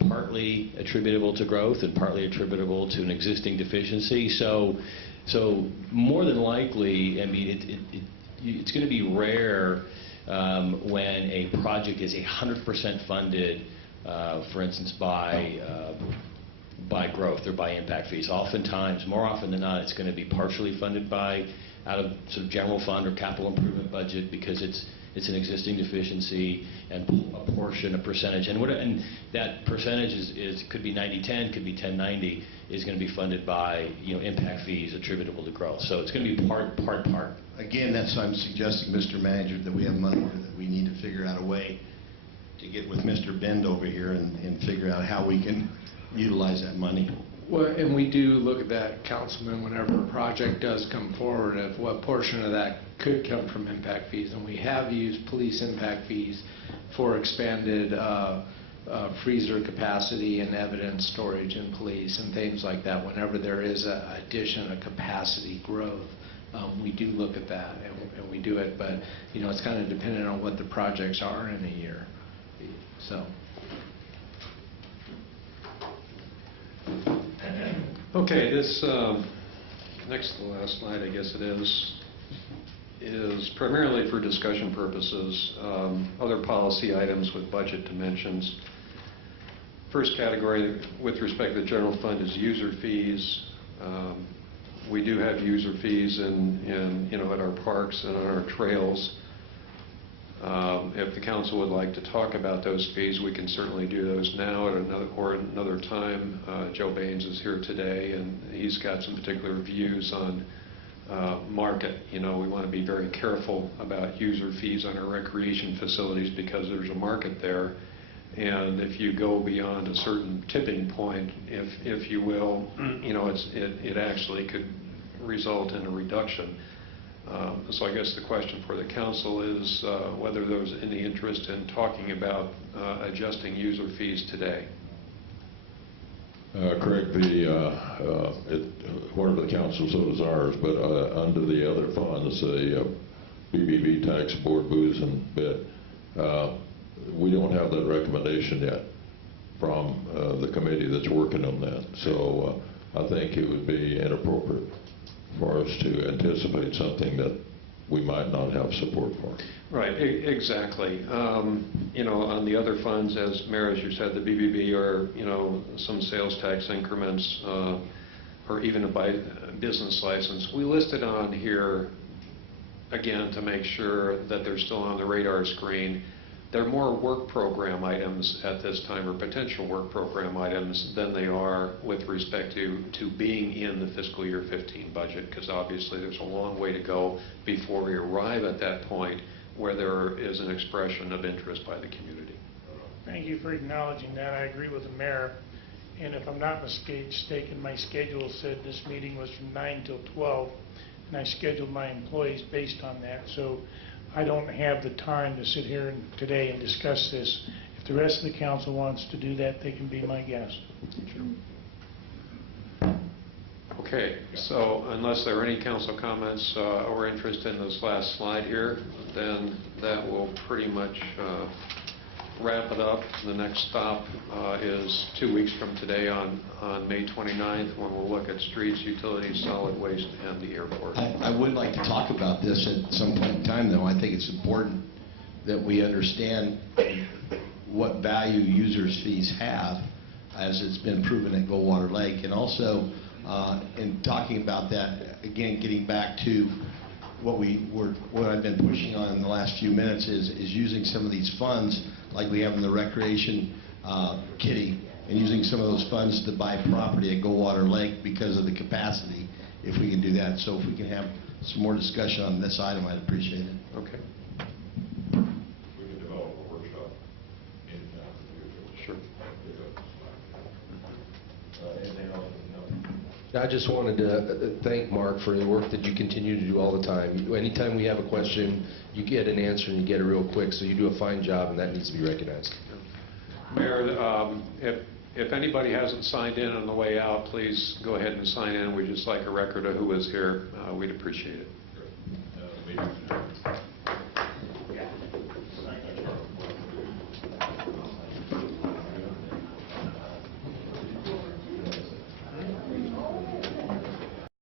partly attributable to growth and partly attributable to an existing deficiency. So more than likely, I mean, it's going to be rare when a project is 100% funded, for instance, by growth or by impact fees. Oftentimes, more often than not, it's going to be partially funded out of sort of general fund or capital improvement budget because it's an existing deficiency, and a portion, a percentage, and that percentage could be 90-10, could be 10-90, is going to be funded by, impact fees attributable to growth. So it's going to be part. Again, that's why I'm suggesting, Mr. Manager, that we have money here, that we need to figure out a way to get with Mr. Bend over here and figure out how we can utilize that money. Well, and we do look at that, Councilman, whenever a project does come forward, of what portion of that could come from impact fees. And we have used police impact fees for expanded freezer capacity and evidence storage in police and things like that. Whenever there is an addition, a capacity growth, we do look at that and we do it. But, it's kind of dependent on what the projects are in a year. So. Okay, this next to the last slide, I guess it is primarily for discussion purposes. Other policy items with budget dimensions. First category with respect to the general fund is user fees. We do have user fees in at our parks and on our trails. If the council would like to talk about those fees, we can certainly do those now at another time. Joe Baines is here today, and he's got some particular views on market. We want to be very careful about user fees on our recreation facilities because there's a market there. And if you go beyond a certain tipping point, if you will, it actually could result in a reduction. So I guess the question for the council is whether there's any interest in talking about adjusting user fees today. Craig, whatever the council so desires, but under the other funds, the BBB tax, board, booze, and bid, we don't have that recommendation yet from the committee that's working on that. So I think it would be inappropriate for us to anticipate something that we might not have support for. Right, exactly. On the other funds, as Mayor, as you said, the BBB are, some sales tax increments or even a business license. We listed on here, again, to make sure that they're still on the radar screen. They're more work program items at this time, or potential work program items, than they are with respect to being in the fiscal year 15 budget, because obviously there's a long way to go before we arrive at that point where there is an expression of interest by the community. Thank you for acknowledging that. I agree with the mayor. And if I'm not mistaken, my schedule said this meeting was from 9 till 12, and I scheduled my employees based on that. So I don't have the time to sit here today and discuss this. If the rest of the council wants to do that, they can be my guest. Sure. Okay, so unless there are any council comments or interest in this last slide here, then that will pretty much wrap it up. The next stop is 2 weeks from today on May 29th, when we'll look at streets, utilities, solid waste, and the airport. I would like to talk about this at some point in time, though. I think it's important that we understand what value users' fees have, as it's been proven at Goldwater Lake. And also, in talking about that, again, getting back to what I've been pushing on in the last few minutes is using some of these funds, like we have in the recreation kitty, and using some of those funds to buy property at Goldwater Lake because of the capacity, if we can do that. So if we can have some more discussion on this item, I'd appreciate it. Okay. We can develop a workshop in town. Sure. Anything else? I just wanted to thank Mark for the work that you continue to do all the time. Anytime we have a question, you get an answer and you get it real quick, so you do a fine job, and that needs to be recognized. Mayor, if anybody hasn't signed in on the way out, please go ahead and sign in. We'd just like a record of who was here. We'd appreciate it.